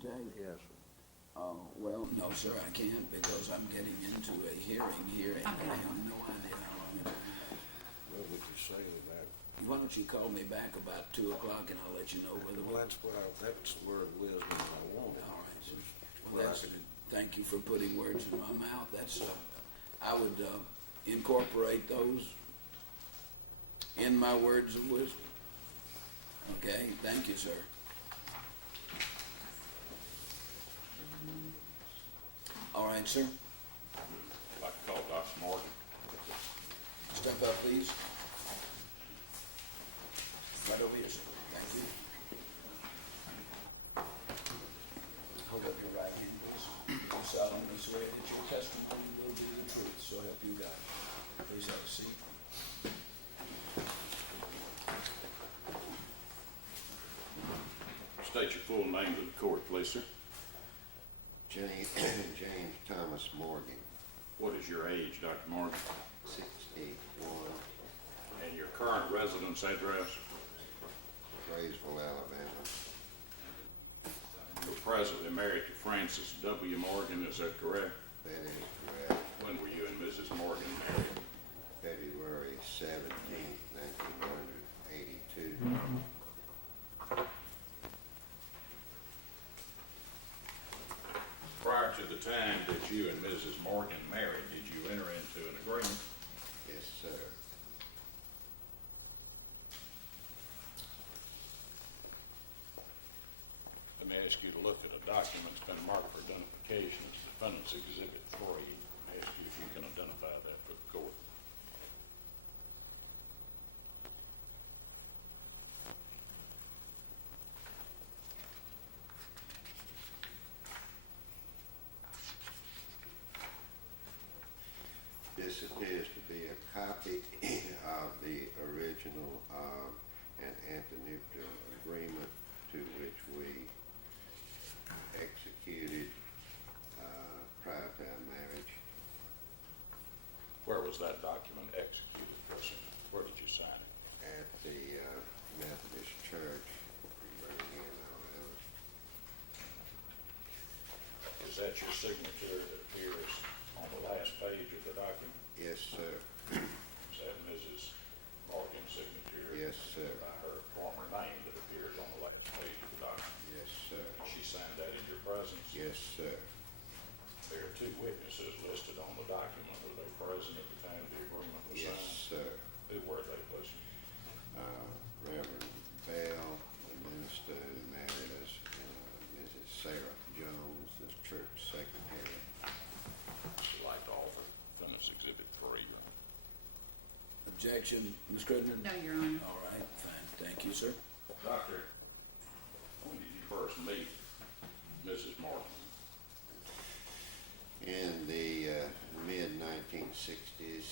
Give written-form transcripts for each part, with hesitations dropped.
today? Yes, sir. Well, no, sir, I can't because I'm getting into a hearing here and I have no idea how long it's going to take. Well, we could say that. Why don't you call me back about 2 o'clock and I'll let you know whether Well, that's that's the word of wisdom I wanted. All right, sir. Well, Well, thank you for putting words in my mouth. I would incorporate those in my words of wisdom. Okay, thank you, sir. All right, sir. I'd like to call Dr. Morgan. Step up, please. Right over here, sir. Thank you. Hold up your right hand, please. You solemnly swear that your testimony will be the truth, so help you God. Please have a seat. State your full name to the court, please, sir. James Thomas Morgan, What is your age, Dr. Morgan? 61, And your current residence address? Graysville, Alabama. You're presently married to Francis W. Morgan, is that correct? That is correct. When were you and Mrs. Morgan married? February 17th, 1982. Prior to the time that you and Mrs. Morgan married, did you enter into an agreement? Yes, sir. Let me ask you to look at a document that's been marked for identification. It's Defendant's Exhibit 3. I ask you if you can identify that for the court. This appears to be a copy of the original and antenuptial agreement to which we executed prior to our marriage. Where was that document executed, President? Where did you sign it? At the Methodist Church in Birmingham, Alabama. Is that your signature that appears on the last page of the document? Yes, sir. Is that Mrs. Morgan's signature? Yes, sir. By her former name that appears on the last page of the document? Yes, sir. She signed that in your presence? Yes, sir. There are two witnesses listed on the document. Were they present at the time the agreement was Yes, signed? sir. Who were they, please? Reverend Bell, the minister who married us, Mrs. Sarah Jones, the church secretary. Would you like to offer Defendant's Exhibit 3? Objection, Ms. Scrivener? No, Your Honor. All right, fine. Thank you, sir. Doctor, when did you first meet Mrs. Morgan? In the mid-1960s,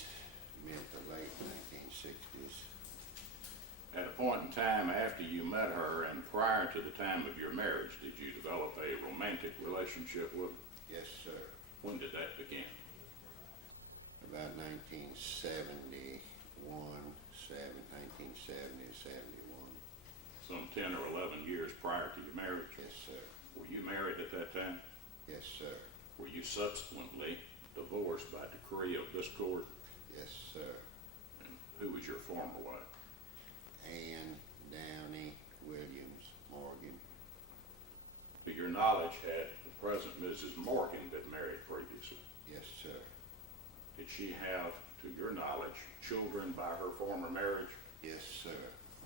mid to late 1960s. At a point in time after you met her and prior to the time of your marriage, did you develop a romantic relationship with her? Yes, sir. When did that begin? About 1971, 1970 to 71. Some 10 or 11 years prior to your marriage? Yes, sir. Were you married at that time? Yes, sir. Were you subsequently divorced by decree of this court? Yes, sir. And who was your former wife? Ann Downey Williams Morgan. To your knowledge, had the present Mrs. Morgan been married previously? Yes, sir. Did she have, to your knowledge, children by her former marriage? Yes, sir.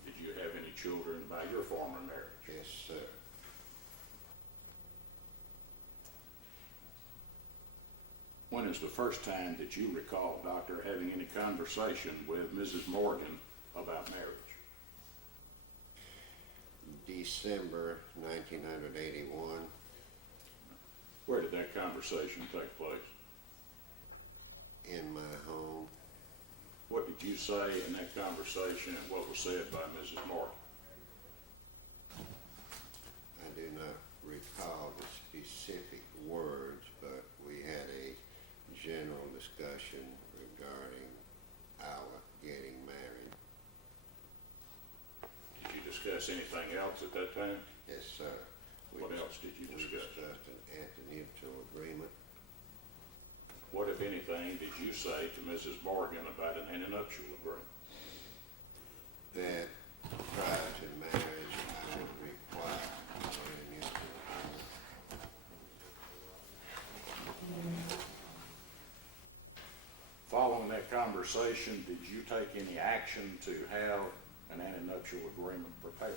Did you have any children by your former marriage? Yes, sir. When is the first time that you recall, Doctor, having any conversation with Mrs. Morgan about marriage? December 1981. Where did that conversation take place? In my home. What did you say in that conversation and what was said by Mrs. Morgan? I do not recall the specific words, but we had a general discussion regarding our getting married. Did you discuss anything else at that time? Yes, sir. What else did you discuss? anything did you say to Mrs. Morgan about an antenuptial agreement? That prior to marriage, I would require an mutual agreement. Following that conversation, did you take any action to have an antenuptial agreement prepared?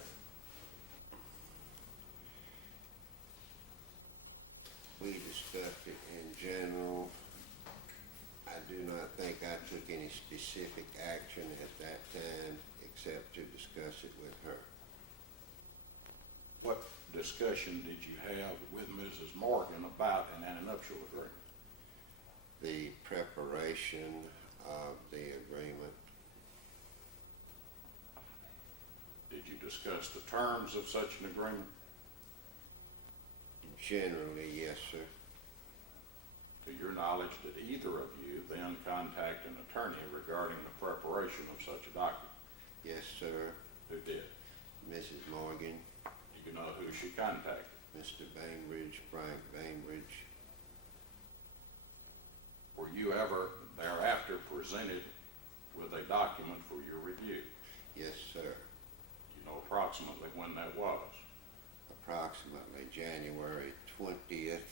We discussed it in general. I do not think I took any specific action at that time except to discuss it with her. What discussion did you have with Mrs. Morgan about an antenuptial agreement? The preparation of the agreement, Did you discuss the terms of such an agreement? generally, yes, sir. To your knowledge, did either of you then contact an attorney regarding the preparation of such a document? Yes, sir. Who did? Mrs. Morgan, Do you know who she contacted? Mr. Bainbridge, Frank Bainbridge. Were you ever thereafter presented with a document for your review? Yes, sir. You know approximately when that was? Approximately January 20th,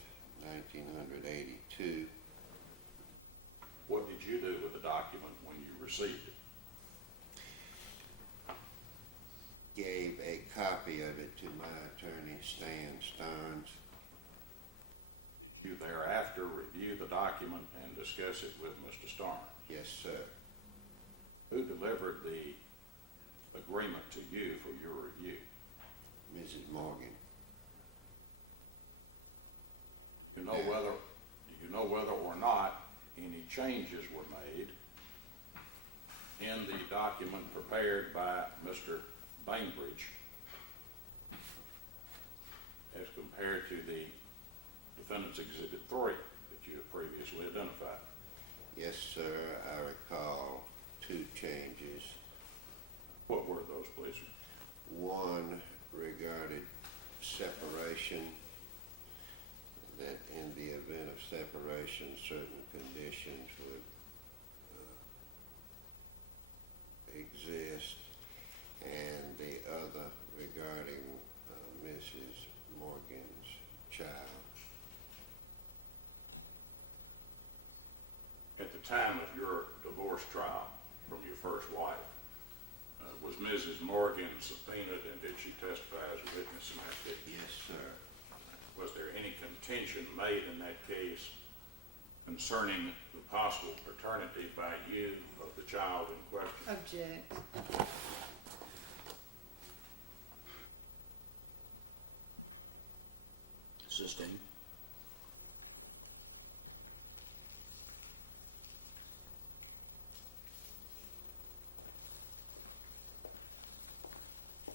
1982. What did you do with the document when you received it? Gave a copy of it to my attorney, Stan Starnes. Did you thereafter review the document and discuss it with Mr. Starnes? Yes, sir. Who delivered the agreement to you for your review? Mrs. Morgan. Do you know whether or not any changes were made in the document prepared by Mr. Bainbridge as compared to the Defendant's Exhibit 3 that you have previously identified? Yes, sir. I recall two changes. What were those, please? One regarded separation, that in the event of separation, certain conditions would exist, and the other regarding Mrs. Morgan's child. At the time of your divorce trial from your first wife, was Mrs. Morgan subpoenaed and did she testify as a witness in that case? Yes, sir. Was there any contention made in that case concerning the possible paternity by you of the child in question? Object. Sustained.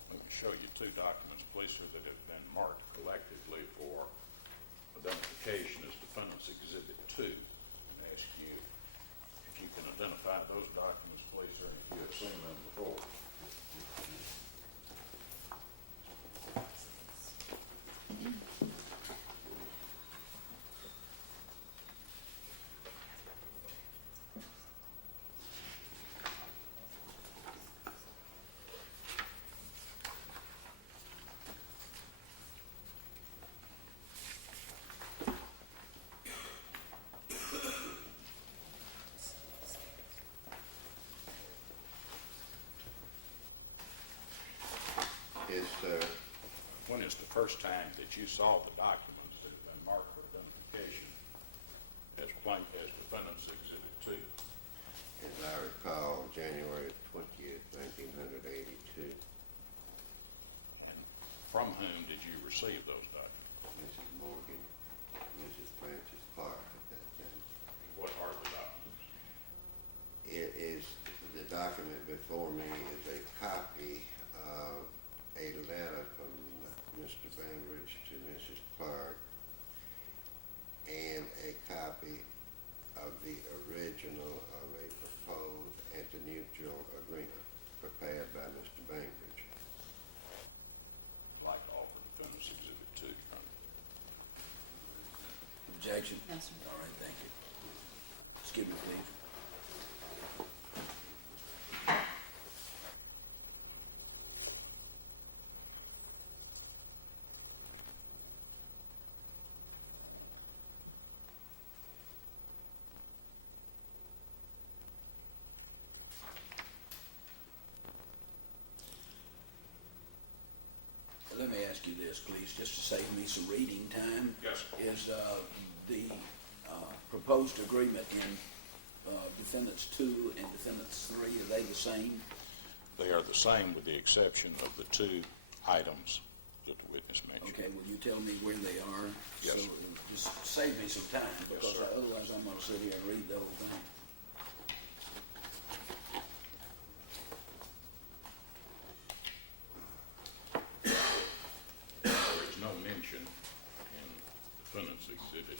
Let me show you two documents, please, sir, that have been marked collectively for identification as Defendant's Exhibit 2. And ask you if you can identify those documents, please, sir, and if you have seen them before. Yes, sir. When is the first time that you saw the documents that have been marked for identification as Defendant's Exhibit 2? As I recall, January 20th, 1982. And from whom did you receive those documents? Mrs. Morgan, Mrs. Francis Clark at that time. What are the documents? It is, the document before me is a copy of a letter from Mr. Bainbridge to Mrs. Clark and a copy of the original of a proposed antemutual agreement prepared by Mr. Bainbridge. I'd like to offer Defendant's Exhibit 2, Your Honor. Objection? No, sir. All right, thank you. prosecutor, please. Let me ask you this, please, just to save me some reading time. Yes. Is the proposed agreement in defendants 2 and defendants 3, are they the same? They are the same with the exception of the two items that the witness mentioned. Okay, will you tell me where they are? Yes, So sir. just save me some time, Yes, because sir. otherwise I'm gonna sit here and read the whole thing. There is no mention in Defendant's Exhibit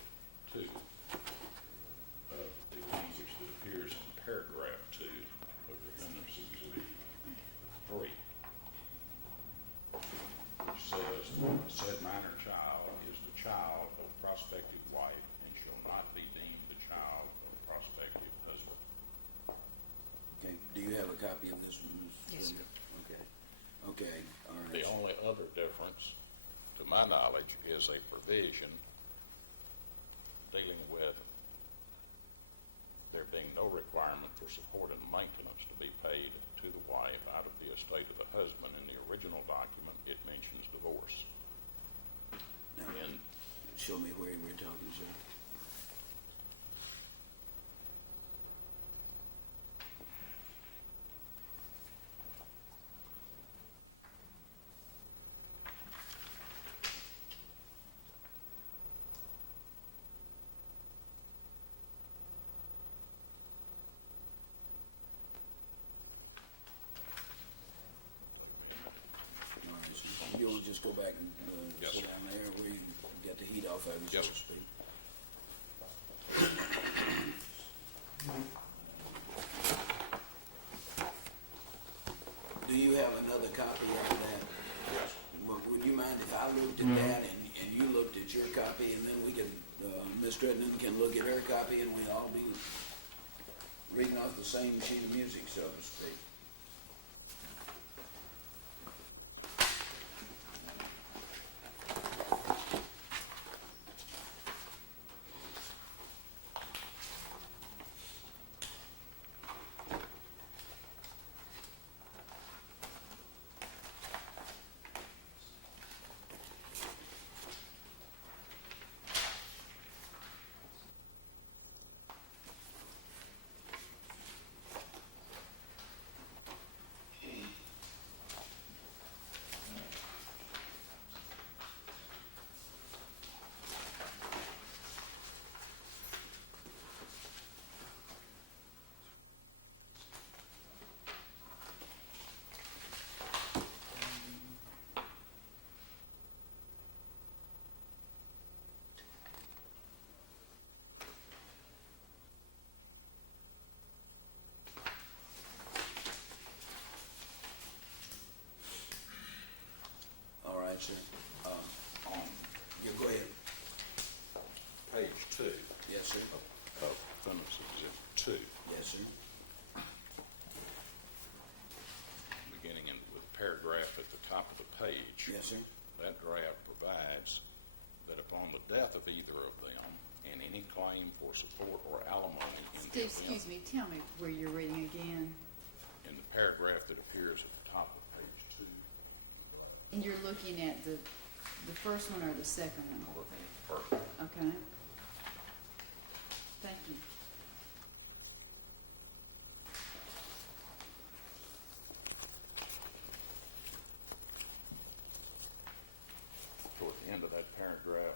2 of the language that appears in paragraph 2 of Defendant's Exhibit 3, which says, said minor child is the child of prospective wife and shall not be deemed the child of prospective husband. Okay, do you have a copy of this one? Ms. Yes, sir. Okay, okay, all right. The only other difference, to my knowledge, is a provision dealing with there being no requirement for support and maintenance to be paid to the wife out of the estate of the husband. In the original document, it mentions divorce. Now, And show me where we're talking, sir. All right, so you want to just go back and Yes, sit sir. down there where you get the heat off of you, so Yes, to sir. speak. Do you have another copy of that? yes, Would you mind if I looked at that and you looked at your copy, and then we can, Ms. Crittenden can look at her copy, and we'll all be reading off the same sheet of music, so to speak. All right, sir. on You go ahead. page 2 Yes, sir. of Defendant's Exhibit 2, Yes, sir. beginning with paragraph at the top of the page. Yes, sir. That draft provides that upon the death of either of them, and any claim for support or alimony in the Steve, event, excuse me, tell me where you're reading again. in the paragraph that appears at the top of page 2, And you're looking at the first one or the second one? first, Okay. Thank you. toward the end of that paragraph,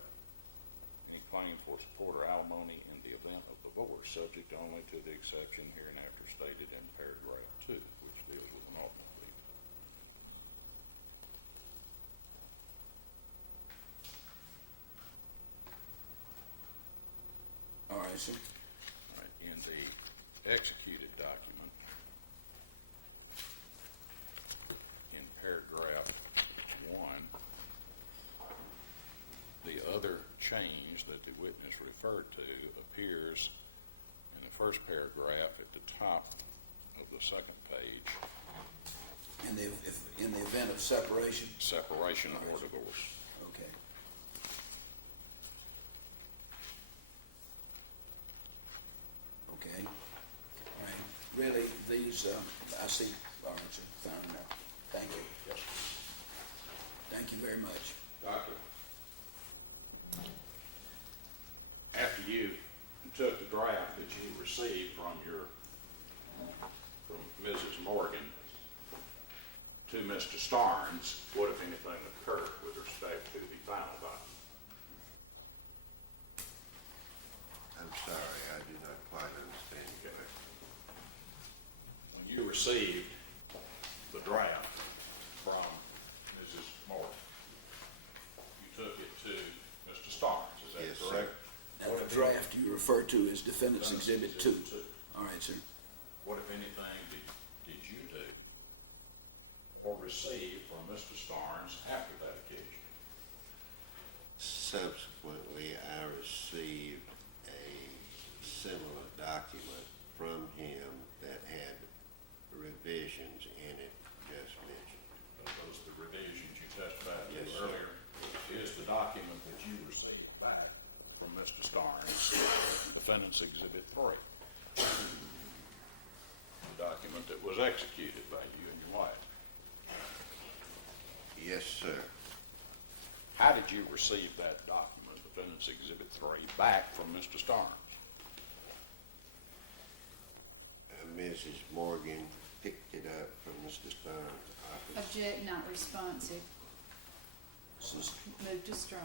any claim for support or alimony in the event of divorce, subject only to the exception hereinafter stated in paragraph 2, which deals with an automobile. All right, sir. All right, in the executed document, in paragraph 1, the other change that the witness referred to appears in the first paragraph at the top of the second page, In the event of separation? separation or divorce. Okay. Okay. All right. Really, these, I see, all right, sir, fine enough. Thank you. Yes, sir. Thank you very much. Doctor, after you took the draft that you received from Mrs. Morgan to Mr. Starnes, what, if anything, occurred with respect to the final document? I'm sorry, I do not quite understand your question. When you received the draft from Mrs. Morgan, you took it to Mr. Starnes, is that Yes, sir. correct? Now, What the if draft you refer to is Defendant's Exhibit 2. All right, sir. What, if anything, did you do or receive from Mr. Starnes after that occasion? Subsequently, I received a similar document from him that had revisions in it just mentioned. Those the revisions you testified to Yes, sir. earlier is the document that you received back from Mr. Starnes, Defendant's Exhibit 3. The document that was executed by you and your wife. Yes, sir. How did you receive that document, Defendant's Exhibit 3, back from Mr. Starnes? Mrs. Morgan picked it up from Mr. Starnes' office. Object not responsive. Sis- Move to strike.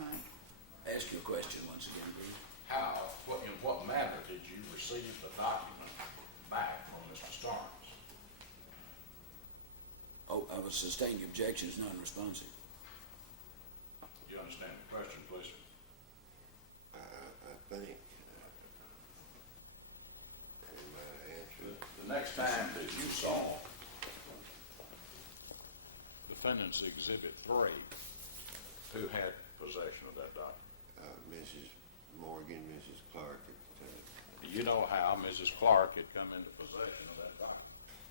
Ask your question once again, please. In what manner did you receive the document back from Mr. Starnes? Oh, I was sustaining objections, non-responsive. Do you understand the question, please, sir? I think, and my answer, The next time that you saw Defendant's Exhibit 3, who had possession of that document? Mrs. Morgan, Mrs. Clark at the time. Do you know how Mrs. Clark had come into possession of that document?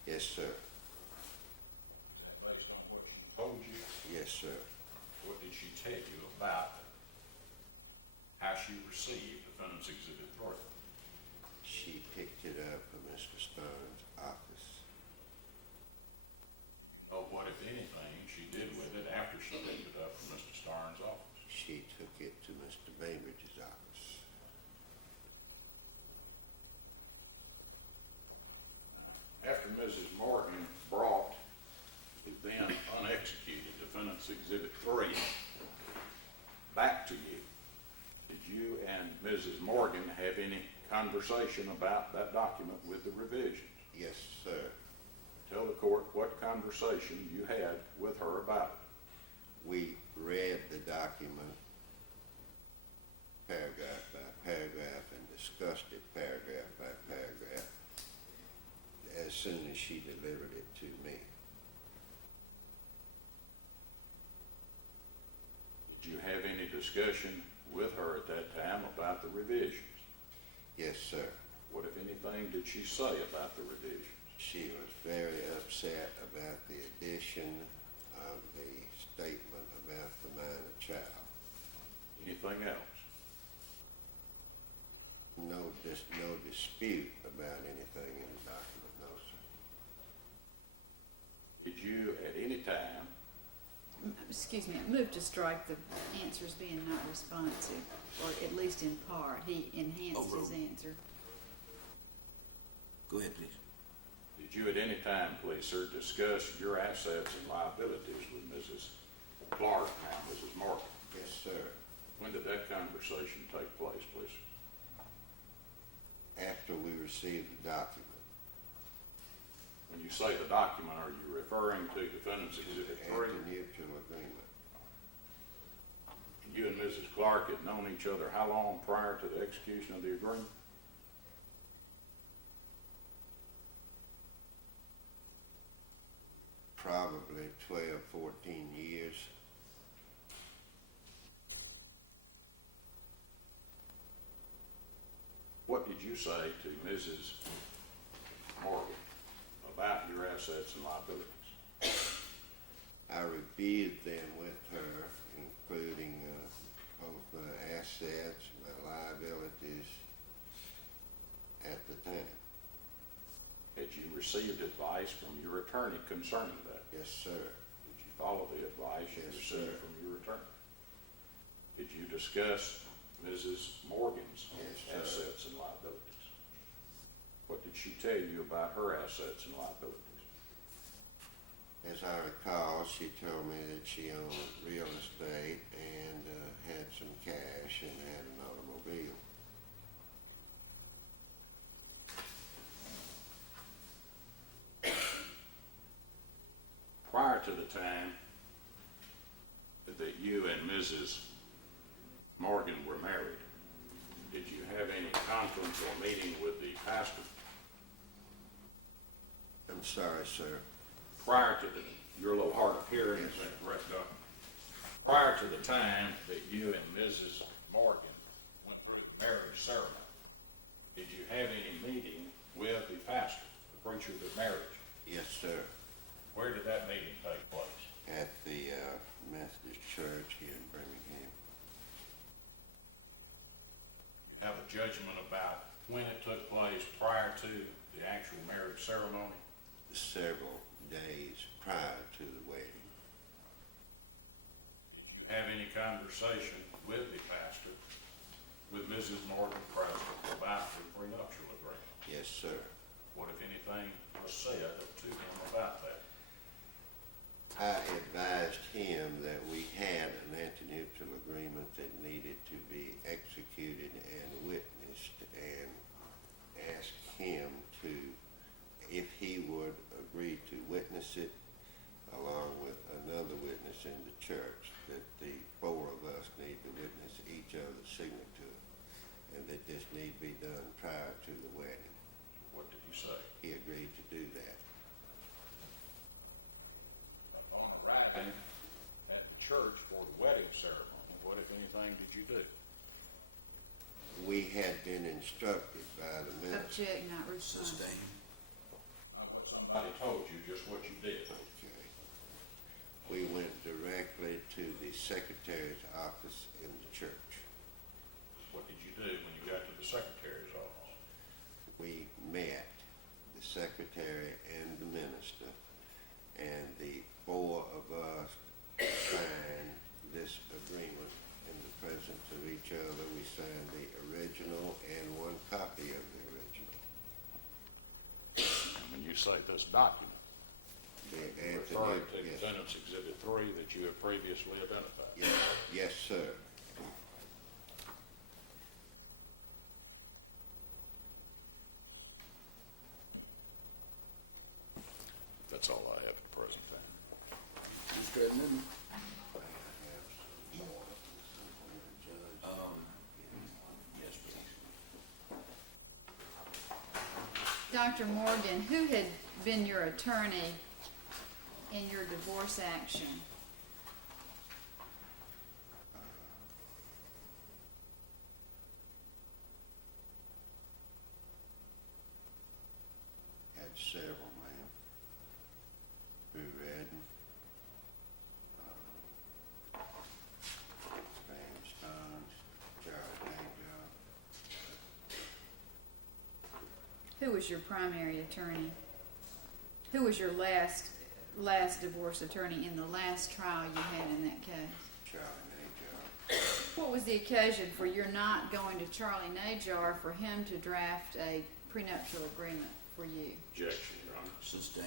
Yes, sir. Is that based on what she told you? Yes, sir. What did she tell you about how she received Defendant's Exhibit 3? She picked it up from Mr. Starnes' office. Or what, if anything, she did with it after she picked it up from Mr. Starnes' office? She took it to Mr. Bainbridge's office. After Mrs. Morgan brought the then unexecuted Defendant's Exhibit 3 back to you, did you and Mrs. Morgan have any conversation about that document with the revisions? Yes, sir. Tell the court what conversation you had with her about it. We read the document paragraph by paragraph and discussed it paragraph by paragraph as soon as she delivered it to me. Did you have any discussion with her at that time about the revisions? Yes, sir. What, if anything, did she say about the revisions? She was very upset about the addition of the statement about the minor child. Anything else? No dispute about anything in the document, no, sir. Did you at any time, Excuse me, move to strike the answers being not responsive, or at least in part. He enhanced his answer. Go ahead, please. did you at any time, please, sir, discuss your assets and liabilities with Mrs. Clark and Mrs. Morgan? Yes, sir. When did that conversation take place, please? After we received the document. When you say the document, are you referring to Defendant's Exhibit 3? After mutual agreement. You and Mrs. Clark had known each other how long prior to the execution of the agreement? Probably 12, 14 years. What did did you say to Mrs. Morgan about your assets and liabilities? I reviewed them with her, including both my assets, my liabilities at the time. Had you received advice from your attorney concerning that? Yes, sir. Did you follow the advice you Yes, received sir. from your attorney? Did you discuss Mrs. Morgan's Yes, sir. assets and liabilities? What did she tell you about her assets and liabilities? As I recall, she told me that she owned real estate and had some cash and had an automobile. Prior to the time that you and Mrs. Morgan were married, did you have any conference or meeting with the pastor? I'm sorry, sir. Prior to you're a little hard of hearing, Yes. is that correct, Doc? Prior to the time that you and Mrs. Morgan went through the marriage ceremony, did you have any meeting with the pastor, the preacher of the marriage? Yes, sir. Where did that meeting take place? At the Methodist Church here in Birmingham. You have a judgment about when it took place prior to the actual marriage ceremony? Several days prior to the wedding. Did you have any conversation with the pastor, with Mrs. Morgan present, about the prenuptial agreement? Yes, sir. What, if anything, was said to him about that? I advised him that we had an antenuptial agreement that needed to be executed and witnessed, and asked him to, if he would agree to witness it along with another witness in the church, that the four of us need to witness each other's signature, and that this need be done prior to the wedding. What did he say? He agreed to do that. On arriving at the church for the wedding ceremony, what, if anything, did you do? We had been instructed by the minister. Object, not respond. Sustain. What somebody told you, just what you did. Okay. We went directly to the secretary's office in the church. What did you do when you got to the secretary's office? We met the secretary and the minister, and the four of us signed this agreement in the presence of each other. We signed the original and one copy of the original. And when you say this document, The you're referring to yes. Defendant's Exhibit 3 that you have previously identified. Yes, yes, sir. That's all I have at the present time. Mr. Edmund? Yes, please. Dr. Morgan, who had been your attorney in your divorce action? Had several, ma'am. Drew Redden, Van Stones, Charlie Danger. Who was your primary attorney? Who was your last divorce attorney in the last trial you had in that case? Charlie Najar. What was the occasion for your not going to Charlie Najar for him to draft a prenuptial agreement for you? Objection, Your Honor. Sustain.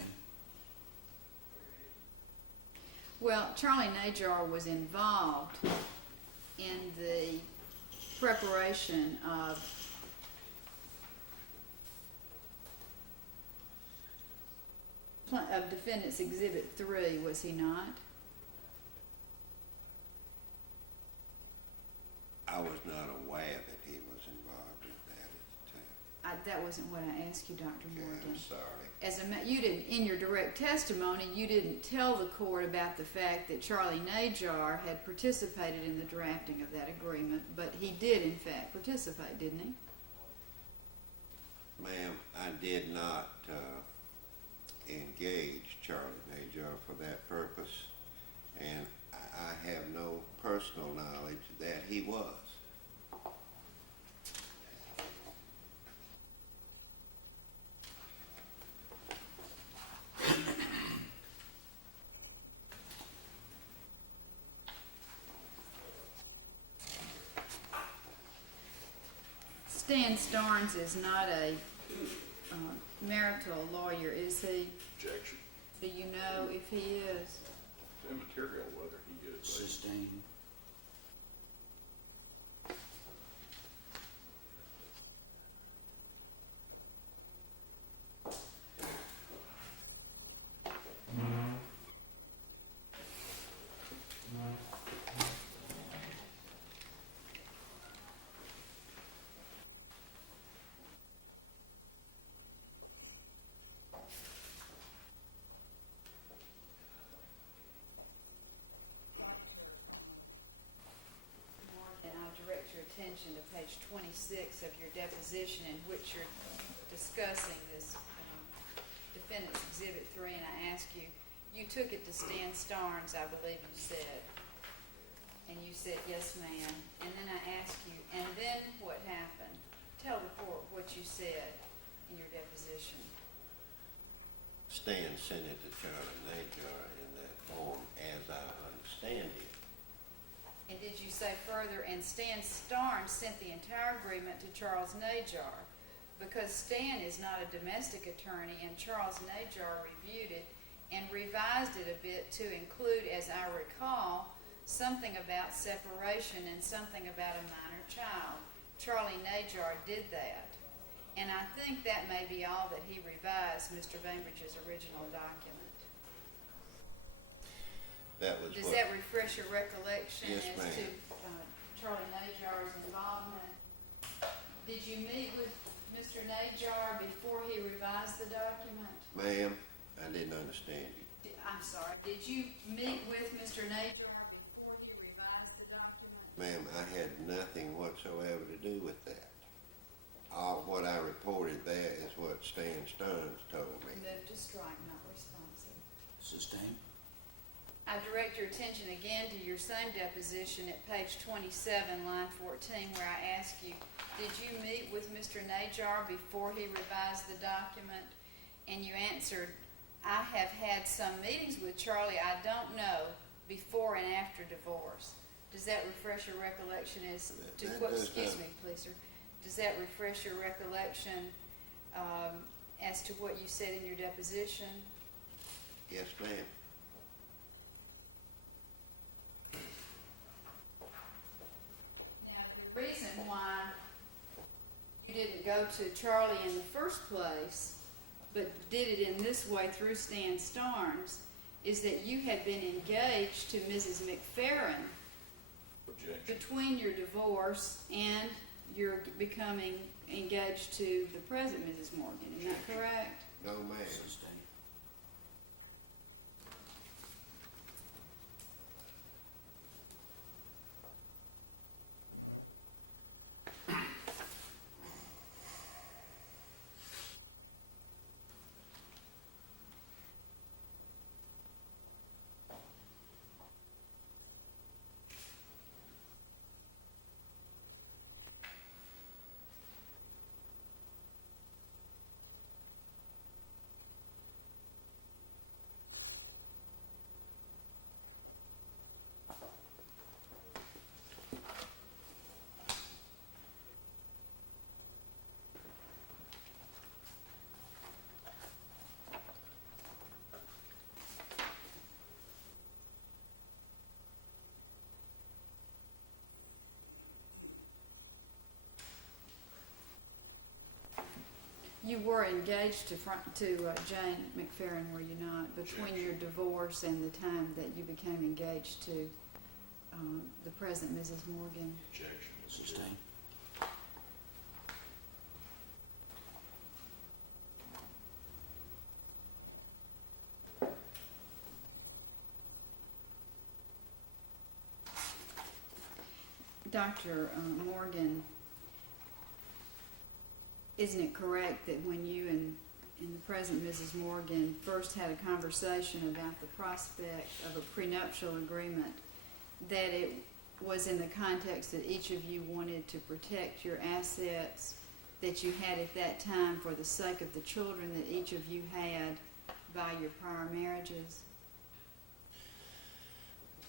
Well, Charlie Najar was involved in the preparation of Defendant's Exhibit 3, was he not? I was not aware that he was involved in that at the time. That wasn't what I asked you, Dr. Okay, Morgan. I'm sorry. You didn't, in your direct testimony, you didn't tell the court about the fact that Charlie Najar had participated in the drafting of that agreement, but he did in fact participate, didn't he? Ma'am, I did not engage Charlie Najar for that purpose, and I have no personal knowledge that he was. Stan Starnes is not a marital lawyer, is he? Objection. Do you know if he is? It's immaterial whether he is. Sustain. And I'll direct your attention to page 26 of your deposition in which you're discussing this Defendant's Exhibit 3, and I ask you, you took it to Stan Starnes, I believe you said. And you said, yes, ma'am. And then I ask you, and then what happened? Tell the court what you said in your deposition. Stan sent it to Charlie Najar in that form, as I understand it. And did you say further, and Stan Starnes sent the entire agreement to Charles Najar? Because Stan is not a domestic attorney, and Charles Najar reviewed it and revised it a bit to include, as I recall, something about separation and something about a minor child. Charlie Najar did that. And I think that may be all that he revised Mr. Bainbridge's original document. That was Does what, that refresh your recollection Yes, as to ma'am. Charlie Najar's involvement? Did you meet with Mr. Najar before he revised the document? Ma'am, I didn't understand you. I'm sorry, did you meet with Mr. Najar before he revised the document? Ma'am, I had nothing whatsoever to do with that. All what I reported there is what Stan Stearns told me. Move to strike, not responsive. Sustain. I direct your attention again to your same deposition at page 27, line 14, where I ask you, did you meet with Mr. Najar before he revised the document? And you answered, I have had some meetings with Charlie, I don't know, before and after divorce. Does that refresh your recollection as to That what, does excuse not. me, please, sir. Does that refresh your recollection as to what you said in your deposition? Yes, ma'am. Now, the reason why you didn't go to Charlie in the first place, but did it in this way through Stan Starnes, is that you had been engaged to Mrs. McFerrin Objection. between your divorce and your becoming engaged to the present Mrs. Morgan. Is that correct? No, ma'am. Sustain. You were engaged to Jane McFerrin, were you not, between your divorce and the time that you became engaged to the present Mrs. Morgan? Objection. Sustain. Dr. Morgan, Isn't it correct that when you and the present Mrs. Morgan first had a conversation about the prospect of a prenuptial agreement, that it was in the context that each of you wanted to protect your assets that you had at that time for the sake of the children that each of you had by your prior marriages?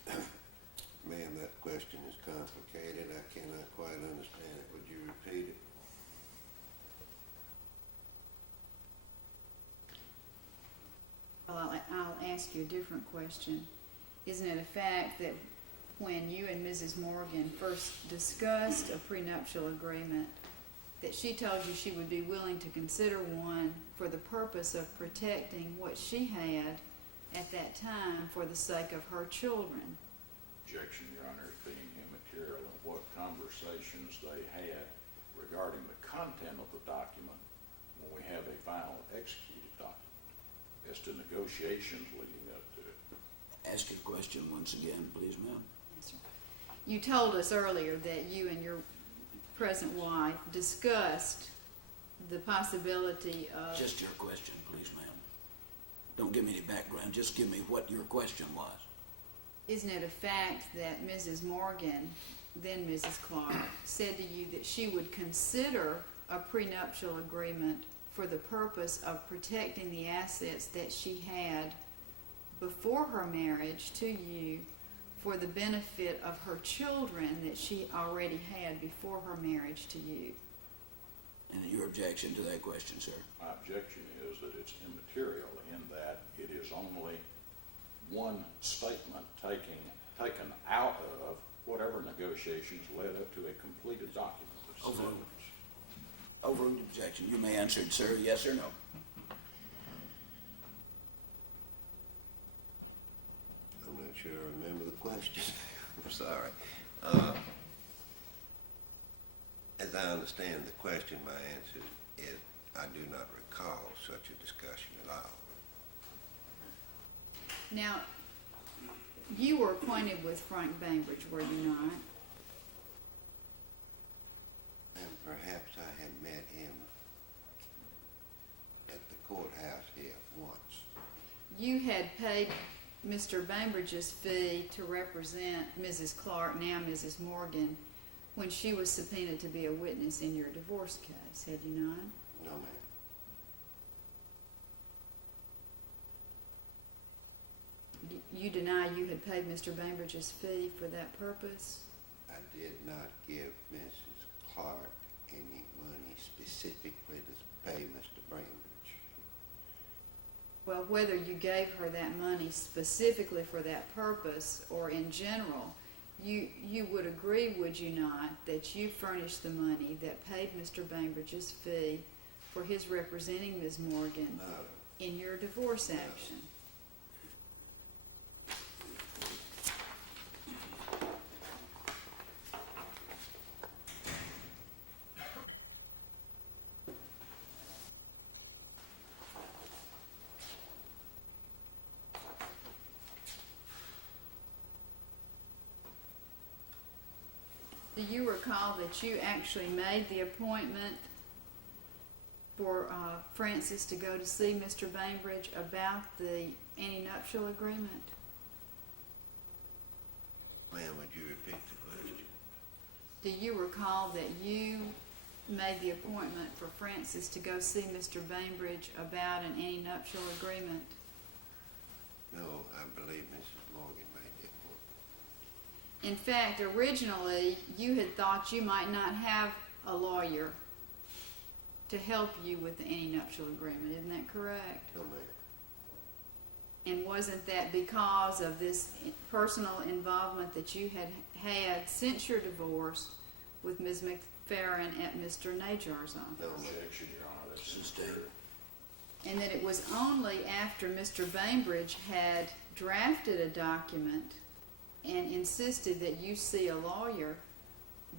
Ma'am, that question is complicated. I cannot quite understand it. Would you repeat it? Well, I'll ask you a different question. Isn't it a fact that when you and Mrs. Morgan first discussed a prenuptial agreement, that she told you she would be willing to consider one for the purpose of protecting what she had at that time for the sake of her children? Objection, Your Honor, is being immaterial in what conversations they had regarding the content of the document when we have a final executed document as to negotiations leading up to it. Ask your question once again, please, ma'am. Yes, sir. You told us earlier that you and your present wife discussed the possibility of... Just your question, please, ma'am. Don't give me any background, just give me what your question was. Isn't it a fact that Mrs. Morgan, then Mrs. Clark, said to you that she would consider a prenuptial agreement for the purpose of protecting the assets that she had before her marriage to you for the benefit of her children that she already had before her marriage to you? And your objection to that question, sir? My objection is that it's immaterial in that it is only one statement taken out of whatever negotiations led up to a completed document. It's Overruled. evidence. Overruled objection. You may answer it, sir, yes or no. I'm not sure I remember the question. I'm sorry. As I understand the question, my answer is I do not recall such a discussion at all. Now, you were acquainted with Frank Bainbridge, were you not? And perhaps I had met him at the courthouse here once. You had paid Mr. Bainbridge's fee to represent Mrs. Clark, now Mrs. Morgan, when she was subpoenaed to be a witness in your divorce case, had you not? No, ma'am. You deny you had paid Mr. Bainbridge's fee for that purpose? I did not give Mrs. Clark any money specifically to pay Mr. Bainbridge. Well, whether you gave her that money specifically for that purpose or in general, you would agree, would you not, that you furnished the money that paid Mr. Bainbridge's fee for his representing Ms. Morgan No. in your divorce action? Do you recall that you actually made the appointment for Francis to go to see Mr. Bainbridge about the antenuptial agreement? Ma'am, would you repeat the question? Do you recall that you made the appointment for Francis to go see Mr. Bainbridge about an antenuptial agreement? No, I believe Mrs. Morgan made the appointment. In fact, originally, you had thought you might not have a lawyer to help you with the antenuptial agreement. Isn't that correct? No, ma'am. And wasn't that because of this personal involvement that you had had since your divorce with Ms. McFerrin at Mr. Najar's office? No, ma'am. Objection, Your Honor, that's Sustained. immaterial. And that it was only after Mr. Bainbridge had drafted a document and insisted that you see a lawyer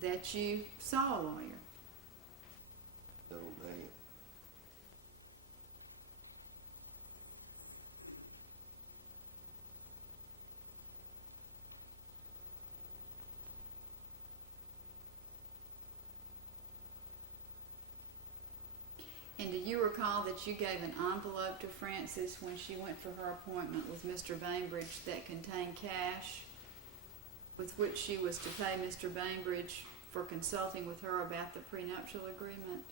that you saw a lawyer. No, ma'am. you recall that you gave an envelope to Frances when she went for her appointment with Mr. Bainbridge that contained cash with which she was to pay Mr. Bainbridge for consulting with her about the prenuptial agreement?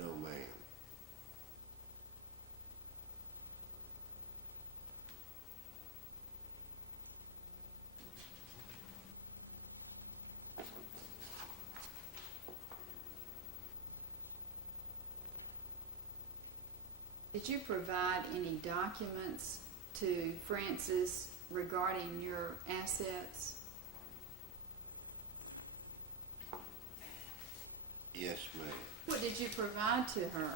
No, ma'am. Did you provide any documents to Frances regarding your assets? Yes, ma'am. What did you provide to her?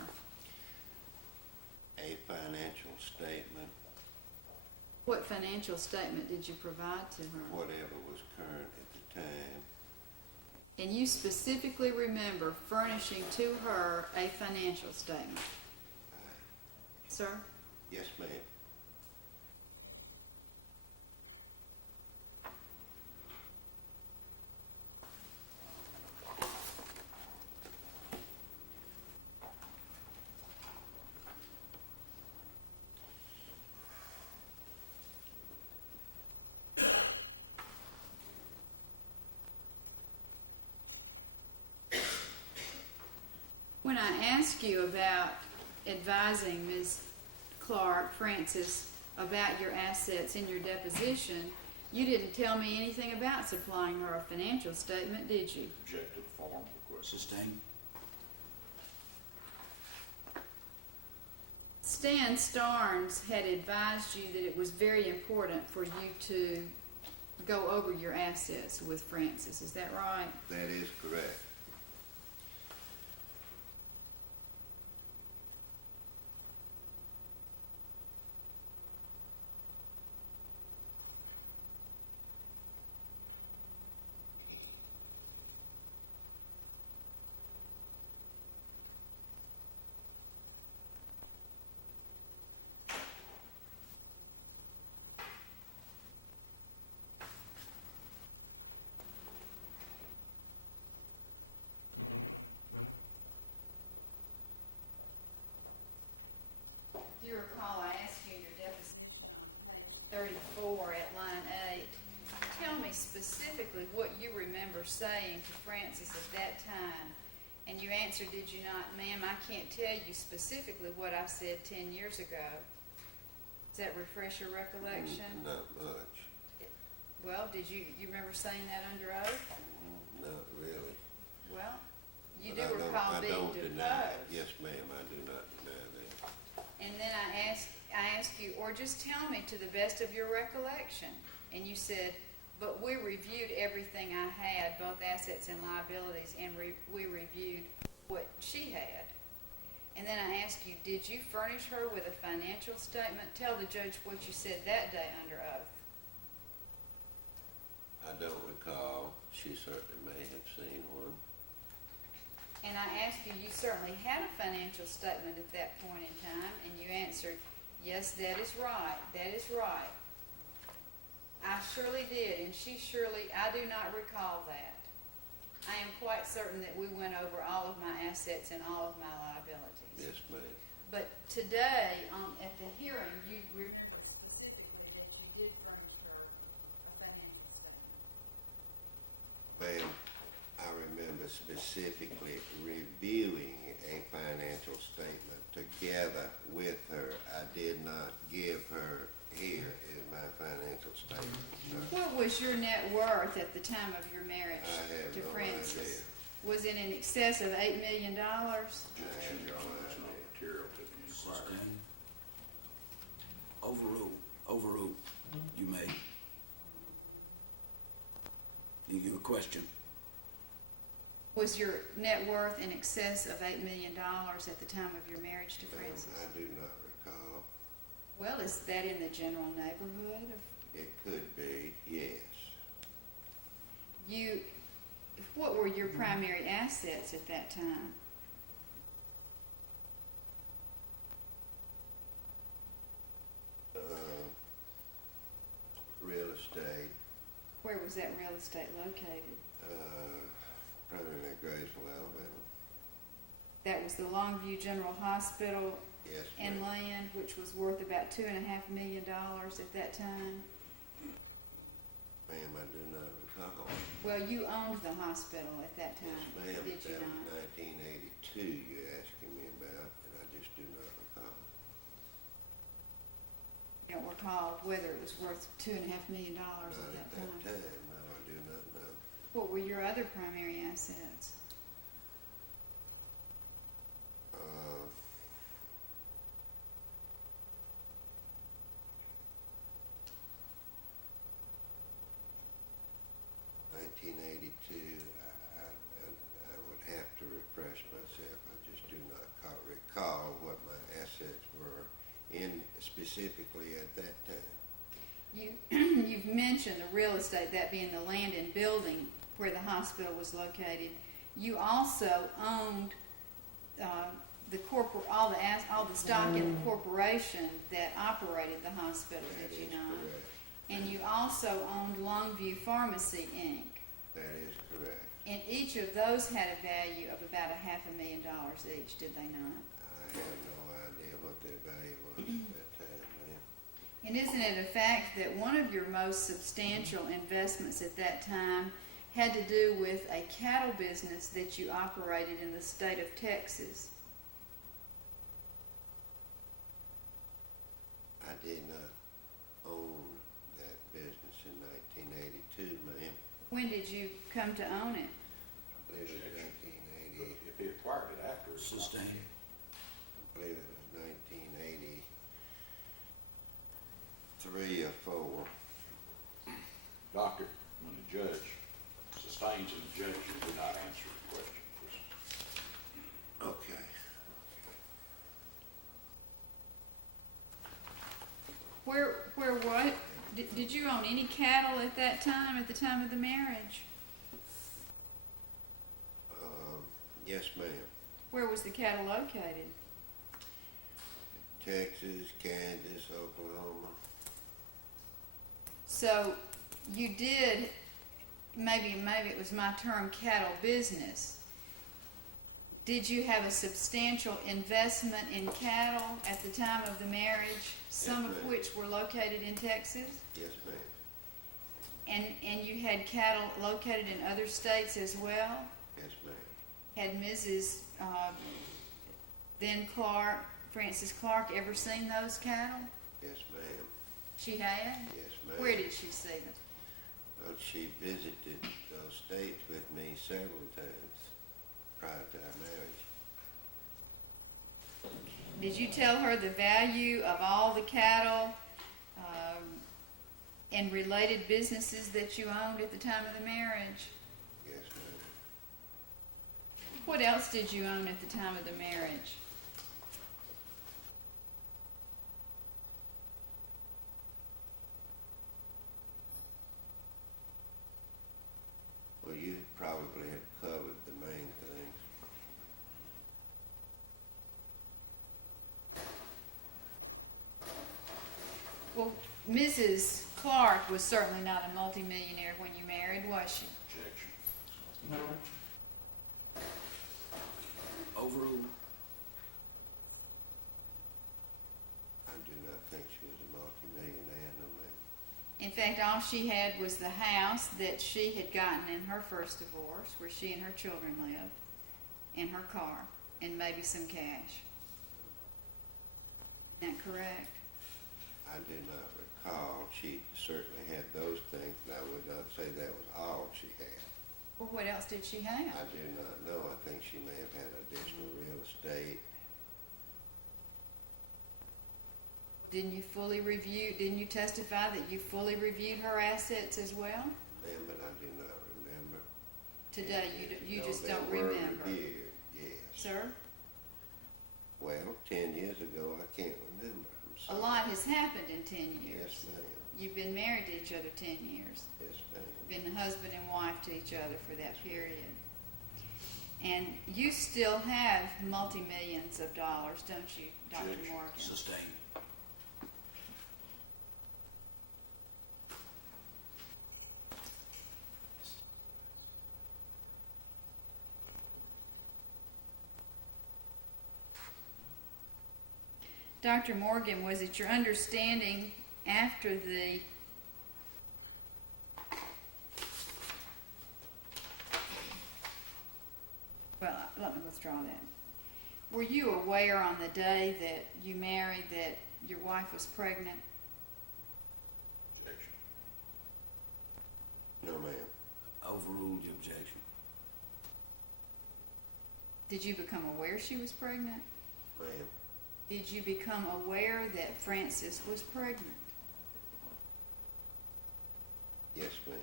A financial statement, What financial statement did you provide to her? whatever was current at the time. And you specifically remember furnishing to her a financial statement? Sir? Yes, ma'am. When I asked you about advising Ms. Clark, Frances, about your assets in your deposition, you didn't tell me anything about supplying her a financial statement, did you? Objective form request. Sustain. Stan Starnes had advised you that it was very important for you to go over your assets with Frances, is that right? That is correct. Do you recall I asked you in your deposition on page 34 at line 8, tell me specifically what you remember saying to Frances at that time? And you answered, did you not? Ma'am, I can't tell you specifically what I said 10 years ago. Does that refresh your recollection? Not much. Well, you remember saying that under oath? Not really. Well, you But do recall being I don't deny it. deposed. Yes, ma'am, I do not deny that. And then I asked you, or just tell me to the best of your recollection. And you said, but we reviewed everything I had, both assets and liabilities, and we reviewed what she had. And then I asked you, did you furnish her with a financial statement? Tell the judge what you said that day under oath. I don't recall. She certainly may have seen one. And I asked you, you certainly had a financial statement at that point in time, and you answered, yes, that is right, that is right. I surely did, and I do not recall that. I am quite certain that we went over all of my assets and all of my liabilities. Yes, ma'am. But today, at the hearing, you remember specifically that you did furnish her a financial statement. Ma'am, I remember specifically reviewing a financial statement together with her. I did not give her, here is my financial statement. No, What was your net worth at the time of your marriage I have to no Frances? idea. Was it in excess of $8 million? I have Objection, no Your Honor, it's idea. not material to the inquiry. Sustain. Overrule. You may. You give a question. Was your net worth in excess of $8 million at the time of your marriage to Ma'am, Frances? I do not recall. Well, is that in the general neighborhood of It could be, yes. what were your primary assets at that time? Real estate, Where was that real estate located? probably in Graysville, Alabama. That was the Longview General Hospital Yes, and ma'am. land, which was worth about $2.5 million at that time. Ma'am, I do not recall. Well, you owned the hospital at that Yes, time, ma'am, did you that was not? 1982 you're asking me about, and I just do not recall. I don't recall whether it was worth $2.5 million Not at at that that time. time, no, I do not know. What were your other primary assets? Uh, I would have to refresh myself. I just do not recall what my assets were in specifically at that time. You've mentioned the real estate, that being the land and building where the hospital was located. You also owned all the stock in the corporation that operated the hospital, That did you is not? correct. And you also owned Longview Pharmacy, Inc. That is correct. And each of those had a value of about $500,000 each, did they not? I have no idea what their value was at that time, ma'am. And isn't it a fact that one of your most substantial investments at that time had to do with a cattle business that you operated in the state of Texas? I did not own that business in 1982, ma'am. When did you come to own it? I believe it was 1980. If he acquired it after. Sustain. I believe it was 1983 or 4. Doctor, when the judge sustains an objection, do not answer the question, please. Okay. What? Did you own any cattle at that time, at the time of the marriage? Yes, ma'am. Where was the cattle located? Texas, Kansas, Oklahoma. So you did, maybe it was my term, cattle business. Did you have a substantial investment in cattle at the time of the marriage, some of ma'am. which were located in Texas? Yes, ma'am. And you had cattle located in other states as well? Yes, ma'am. Had Mrs. Then Clark, Frances Clark, ever seen those cattle? Yes, ma'am. She had? Yes, ma'am. Where did she see them? Well, she visited those states with me several times prior to our marriage. Did you tell her the value of all the cattle and related businesses that you owned at the time of the marriage? Yes, ma'am. What else did you own at the time of the marriage? Well, you probably have covered the main things. Well, Mrs. Clark was certainly not a multimillionaire when you married, was she? Objection. Overruled. I do not think she was a multimillionaire, no ma'am. In fact, all she had was the house that she had gotten in her first divorce, where she and her children lived, and her car, and maybe some cash. Isn't that correct? I do not recall. She certainly had those things, but I would not say that was all she had. Well, what else did she have? I do not know. I think she may have had additional real estate. Didn't you testify that you fully reviewed her assets as well? Ma'am, but I do not remember. Today, you No, just they don't were remember. reviewed, yes. Sir, Well, 10 years ago, I can't remember. I'm a sorry. lot has happened in 10 years. Yes, ma'am. You've been married to each other 10 years. Yes, ma'am. Been husband and wife to each other for that period. And you still have multi-millions of dollars, don't you, Dr. Judge, Morgan? Sustained. Dr. Morgan, was it your understanding after the well, let me withdraw that. Were you aware on the day that you married that your wife was pregnant? Objection. No, ma'am. Overruled the objection. Did you become aware she was pregnant? Ma'am. Did you become aware that Frances was pregnant? Yes, ma'am.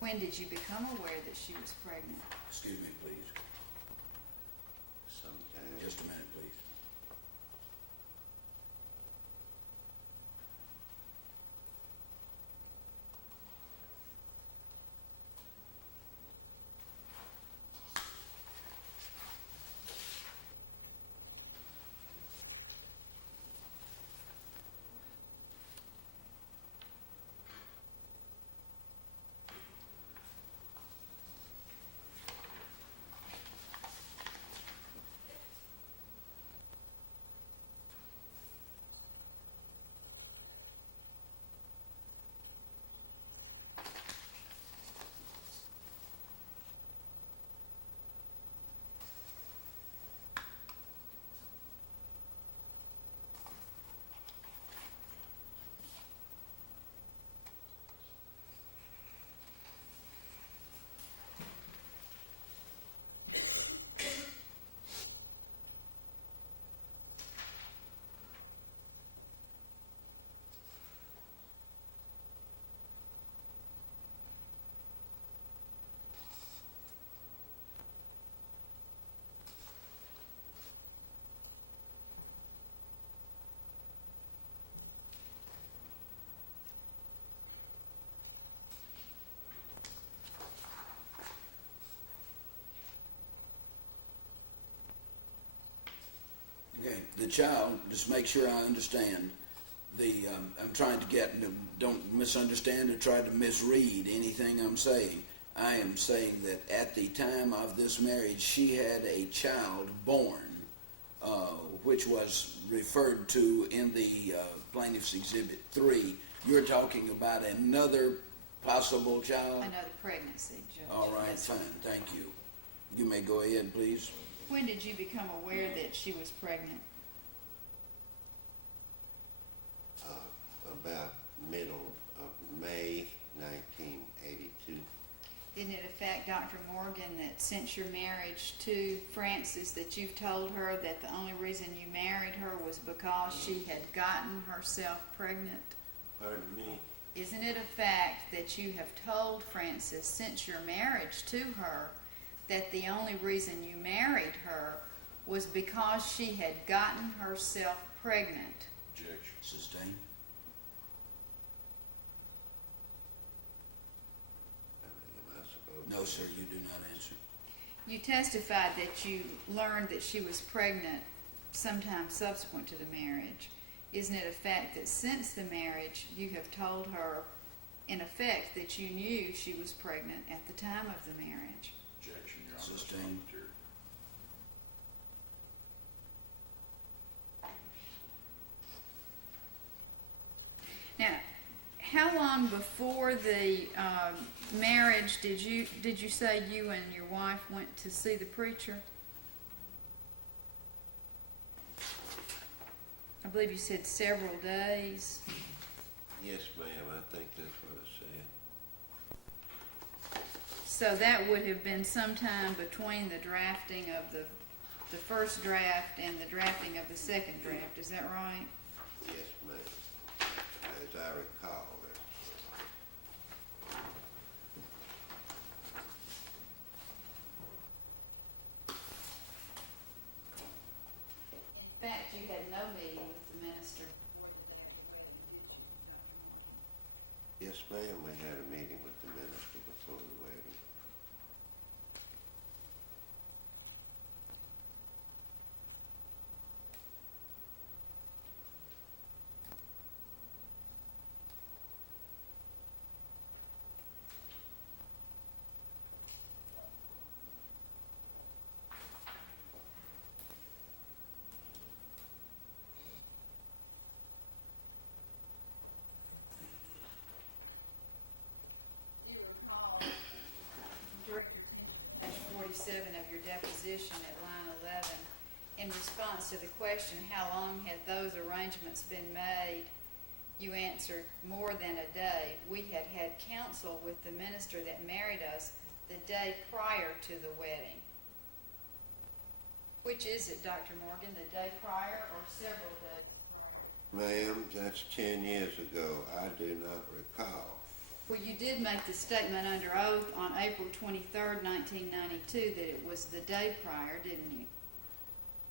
When did you become aware that she was pregnant? Excuse me, please. Sometime. Just a minute, please. Okay, the child, just make sure I understand. I'm trying to get, don't misunderstand or try to misread anything I'm saying. I am saying that at the time of this marriage, she had a child born, which was referred to in the Plaintiff's Exhibit 3. You're talking about another possible child? Another pregnancy, Judge. All right, That's fine, thank you. You may go ahead, please. When did you become aware that she was pregnant? About middle of May 1982. Isn't it a fact, Dr. Morgan, that since your marriage to Frances, that you've told her that the only reason you married her was because she had gotten herself pregnant? Pardon me? Isn't it a fact that you have told Frances since your marriage to her that the only reason you married her was because she had gotten herself pregnant? Objection. Sustain. Am I supposed No, to? sir, you do not answer. You testified that you learned that she was pregnant sometime subsequent to the marriage. Isn't it a fact that since the marriage you have told her, in effect, that you knew she was pregnant at the time of the marriage? Objection, Your Honor. That's not Sustained. material. Now, how long before the marriage did you say you and your wife went to see the preacher? I believe you said several days. Yes, ma'am, I think that's what I said. So that would have been sometime between the drafting of the first draft and the drafting of the second draft. Is that right? Yes, ma'am. As I recall, that's In fact, you had no meeting with the minister. yes, ma'am, we had a meeting with the minister before the wedding. deposition at line 11, in response to the question, how long had those arrangements been made, you answered more than a day. We had had counsel with the minister that married us the day prior to the wedding. Which is it, Dr. Morgan, the day prior or several days prior? Ma'am, that's 10 years ago. I do not recall. Well, you did make the statement under oath on April 23rd, 1992, that it was the day prior, didn't you?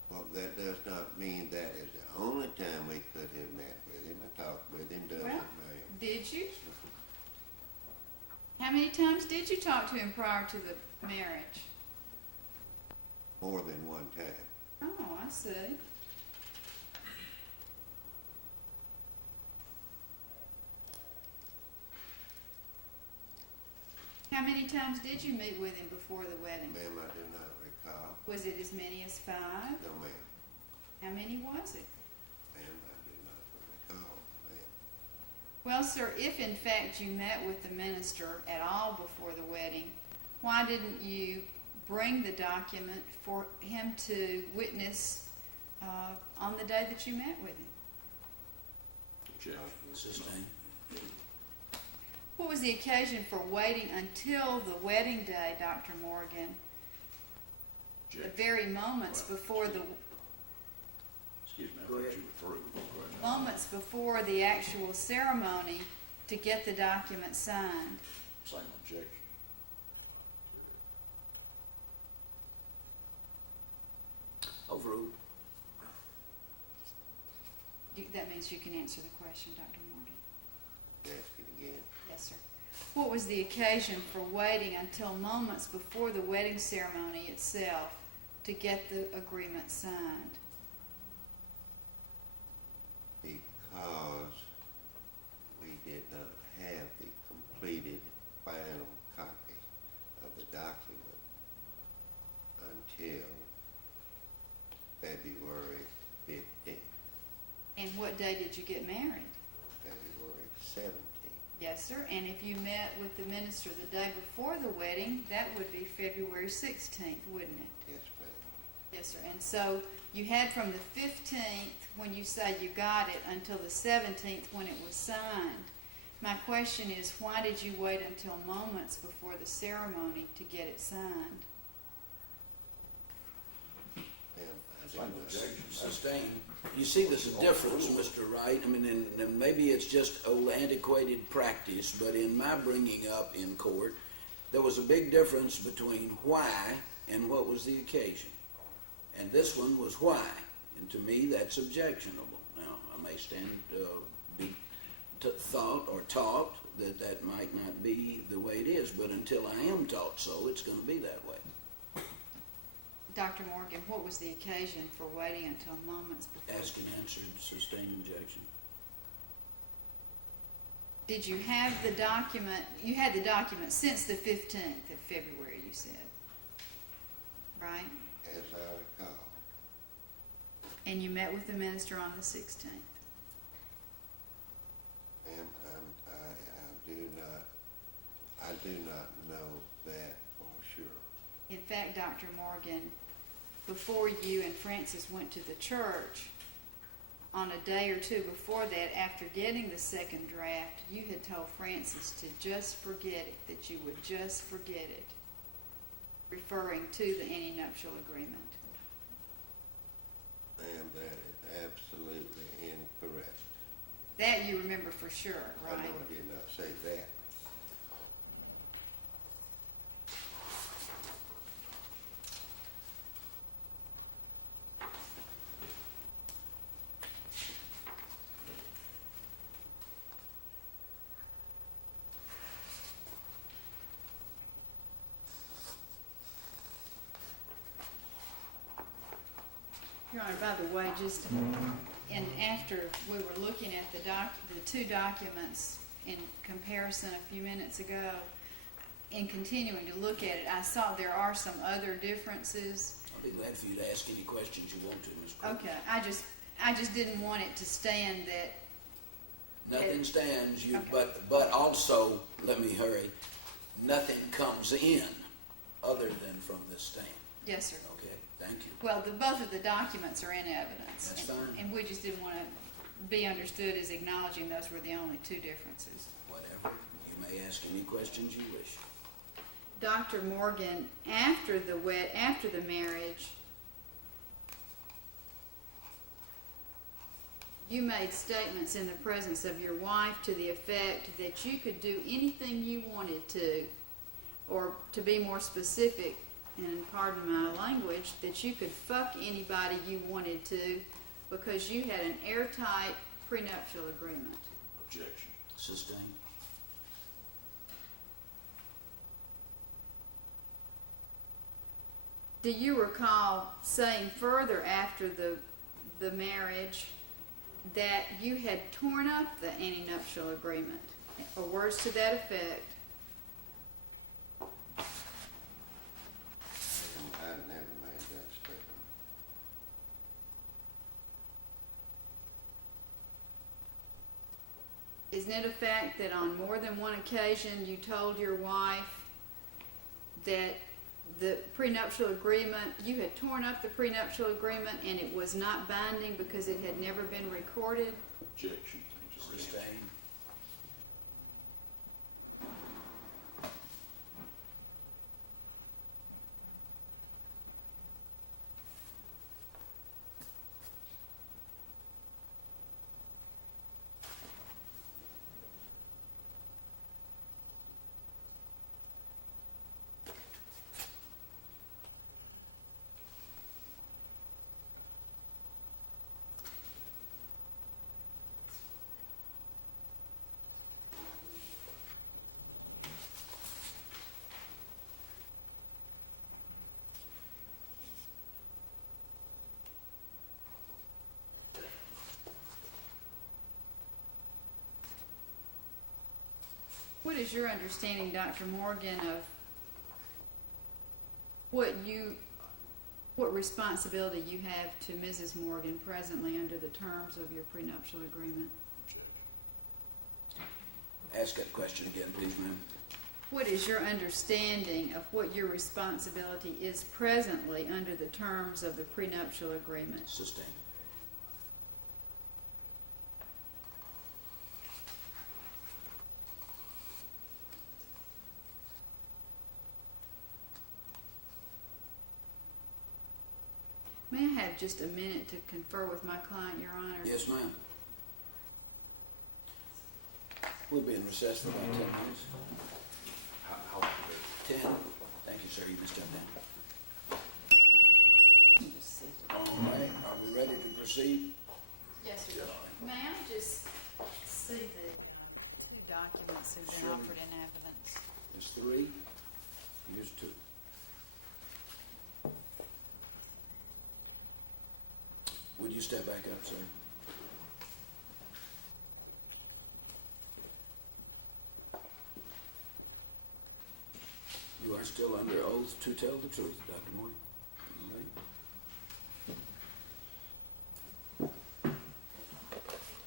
Well, that does not mean that is the only time we could have met with him. I talked with him, doesn't it, Well, ma'am? did you? How many times did you talk to him prior to the marriage? More than one time. Oh, I see. How many times did you meet with him before the wedding? Ma'am, I do not recall. Was it as many as 5? No, ma'am. How many was it? Ma'am, I do not recall, ma'am. Well, sir, if in fact you met with the minister at all before the wedding, why didn't you bring the document for him to witness on the day that you met with him? Objection. Sustained. What was the occasion for waiting until the wedding day, Dr. Morgan? The Objection. very moments before the Excuse me, I Go thought ahead. you were through. Go ahead. moments before the actual ceremony to get the document signed. Same objection. Overruled. That means you can answer the question, Dr. Morgan. Ask it again. Yes, sir. What was the occasion for waiting until moments before the wedding ceremony itself to get the agreement signed? Because we did not have the completed final copy of the document until February 15th, And what day did you get married? February 17th. Yes, sir. And if you met with the minister the day before the wedding, that would be February 16th, wouldn't it? Yes, ma'am. Yes, sir. And so you had from the 15th, when you say you got it, until the 17th when it was signed. My question is, why did you wait until moments before the ceremony to get it signed? Ma'am, I do Same not. objection. Sustained. You see, there's a difference, Mr. Wright. I mean, and maybe it's just old antiquated practice, but in my bringing up in court, there was a big difference between why and what was the occasion. And this one was why. And to me, that's objectionable. Now, I may stand be thought or taught that that might not be the way it is, but until I am taught so, it's going to be that way. Dr. Morgan, what was the occasion for waiting until moments before? Asked and answered, sustained objection. Did you have the document? You had the document since the 15th of February, you said, right? As I recall. And you met with the minister on the 16th. Ma'am, I do not know that for sure. In fact, Dr. Morgan, before you and Francis went to the church, on a day or two before that, after getting the second draft, you had told Francis to just forget it, that you would just forget it, referring to the antenuptial agreement. Ma'am, that is absolutely incorrect. That you remember for sure, I know right? I did not say that. Your Honor, by the way, just, and after we were looking at the two documents in comparison a few minutes ago, in continuing to look at it, I saw there are some other differences. I'll be glad for you to ask any questions you want to, Ms. Cooper. Okay, I just didn't want it to stand that, Nothing stands, you, Okay. but also, let me hurry, nothing comes in other than from this stand. Yes, sir. Okay, thank you. Well, both of the documents are in evidence. That's and- fine. And we just didn't want to be understood as acknowledging those were the only two differences. Whatever. You may ask any questions you wish. Dr. Morgan, after the marriage, you made statements in the presence of your wife to the effect that you could do anything you wanted to, or to be more specific, and pardon my language, that you could fuck anybody you wanted to because you had an airtight prenuptial agreement. Objection. Sustained. Do you recall saying further after the marriage that you had torn up the antenuptial agreement, or words to that effect? I never made that statement. Isn't it a fact that on more than one occasion you told your wife that the prenuptial agreement, you had torn up the prenuptial agreement and it was not binding because it had never been recorded? Objection. Just answer. Sustained. What is your understanding, Dr. Morgan, of what responsibility you have to Mrs. Morgan presently under the terms of your prenuptial agreement? Ask that question again, please, ma'am. What is your understanding of what your responsibility is presently under the terms of the prenuptial agreement? Sustained. May I have just a minute to confer with my client, Your Honor? Yes, ma'am. We'll be in recess for about 10 minutes. How long is it? 10. Thank you, sir. You may step down. You just sit. All right. Are we ready to proceed? Yes, sir. May I just see the two documents that have been Sure. offered in evidence? There's 3. Here's 2. Would you step back up, sir? You are still under oath to tell the truth, Dr. Morgan. All right.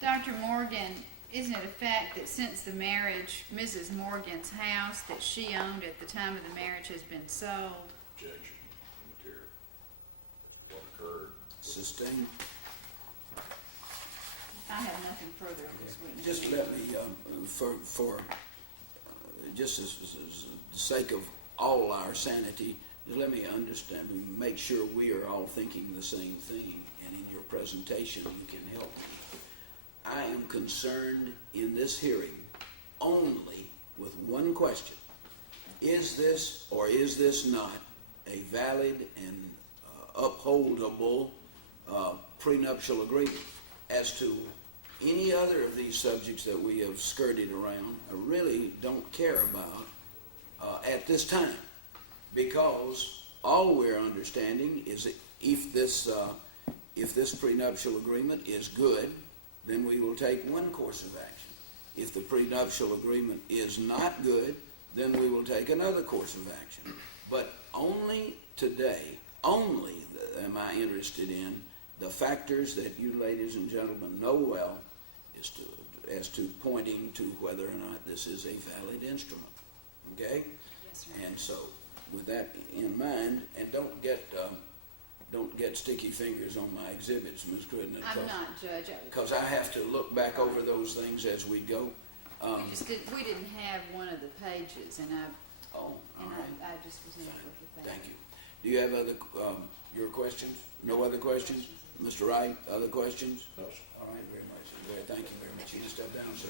Dr. Morgan, isn't it a fact that since the marriage, Mrs. Morgan's house that she owned at the time of the marriage has been sold? Objection. Material. What occurred? Sustained. I have nothing further on this witness. Just let me, just as the sake of all our sanity, just let me understand, make sure we are all thinking the same thing, and in your presentation you can help me. I am concerned in this hearing only with one question. Is this or is this not a valid and upholdable prenuptial agreement? As to any other of these subjects that we have skirted around, I really don't care about at this time, because all we're understanding is that if this prenuptial agreement is good, then we will take one course of action. If the prenuptial agreement is not good, then we will take another course of action. But only today, only am I interested in the factors that you ladies and gentlemen know well as to pointing to whether or not this is a valid instrument. Okay? Yes, sir. And so, with that in mind, and don't get sticky fingers on my exhibits, Ms. Cruden. I'm not, Judge. Because I have to look back over those things as we go. We didn't have one of the pages, and All right. I just was never with that. Thank you. Do you have your questions? No other questions? Mr. Wright, other questions? No, sir. All right, very much. Thank you very much. You can step down, sir.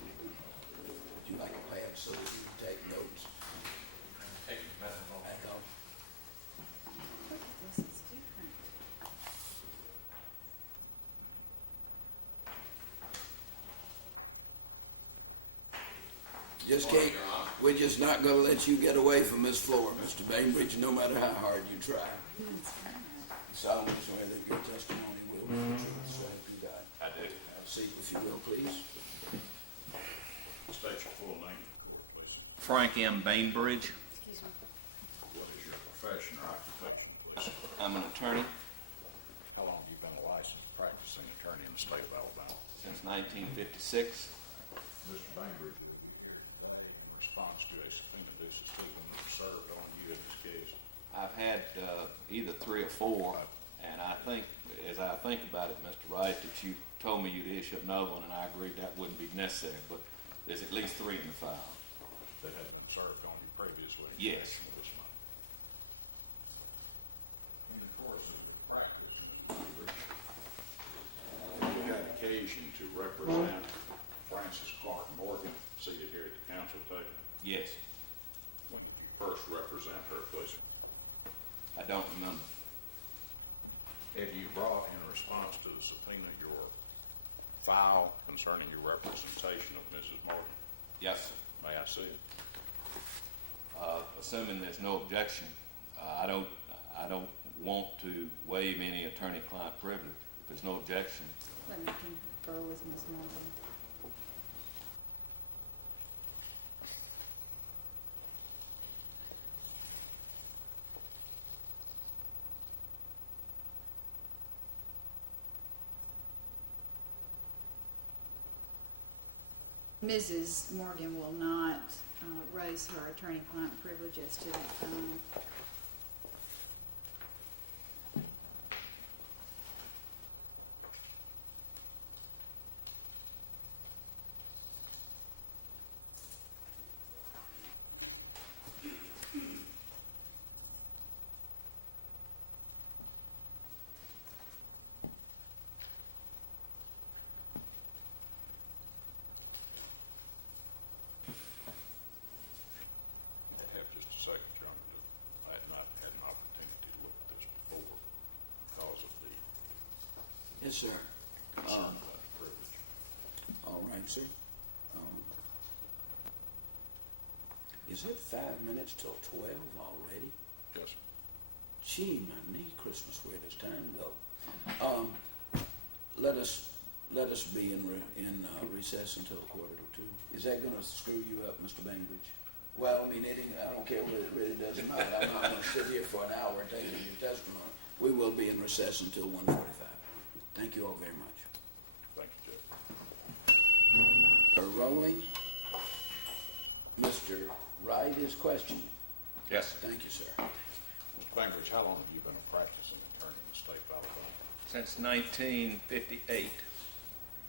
Would you like a pad so that you can take notes? Back off. Look at this, it's different. Just can't, we're just not gonna let you get away from this floor, Mr. Bainbridge, no matter how hard you try. Solemnly swear that your testimony will be the truth, so help you God. I do. Have a seat, if you will, please. State your full name, please. Frank M. Bainbridge. Excuse me. What is your profession or occupation, please? I'm an attorney How long have you been a licensed practicing attorney in the state of Alabama? since 1956. Mr. Bainbridge will be here today in response to a subpoena due to Stephen served on you in this case. I've had either 3 or 4, and I think, as I think about it, Mr. Wright, that you told me you'd issue another one, and I agreed that wouldn't be necessary, but there's at least 3 in the file. That had been served on you previously? Yes. This month. In the course of your practice, Mr. Bainbridge, you had occasion to represent Frances Clark Morgan, seated here at the council table. Yes. When did you first represent her, please? I don't remember. Have you brought in response to the subpoena your file concerning your representation of Mrs. Morgan? Yes, sir. May I see it? Assuming there's no objection, I don't want to waive any attorney-client privilege. If there's no objection, Let me confer with Ms. Morgan. Mrs. Morgan will not raise her attorney-client privileges to that time. I have just a second, John. I had not had an opportunity to look at this before because of the Yes, sir. concern about privilege. All right, sir. Is it 5 minutes till 12 already? Yes, sir. Gee, my knee, Christmas, where does time go? Let us be in recess until 1:45. Is that gonna screw you up, Mr. Bainbridge? Well, I mean, I don't care what it really does or not. I'm not gonna sit here for an hour and take your testimony. We will be in recess until 1:45. Thank you all very much. Thank you, Judge. We're rolling. Mr. Wright is questioning. Yes, sir. Thank you, sir. Mr. Bainbridge, how long have you been a practicing attorney in the state of Alabama? since 1958.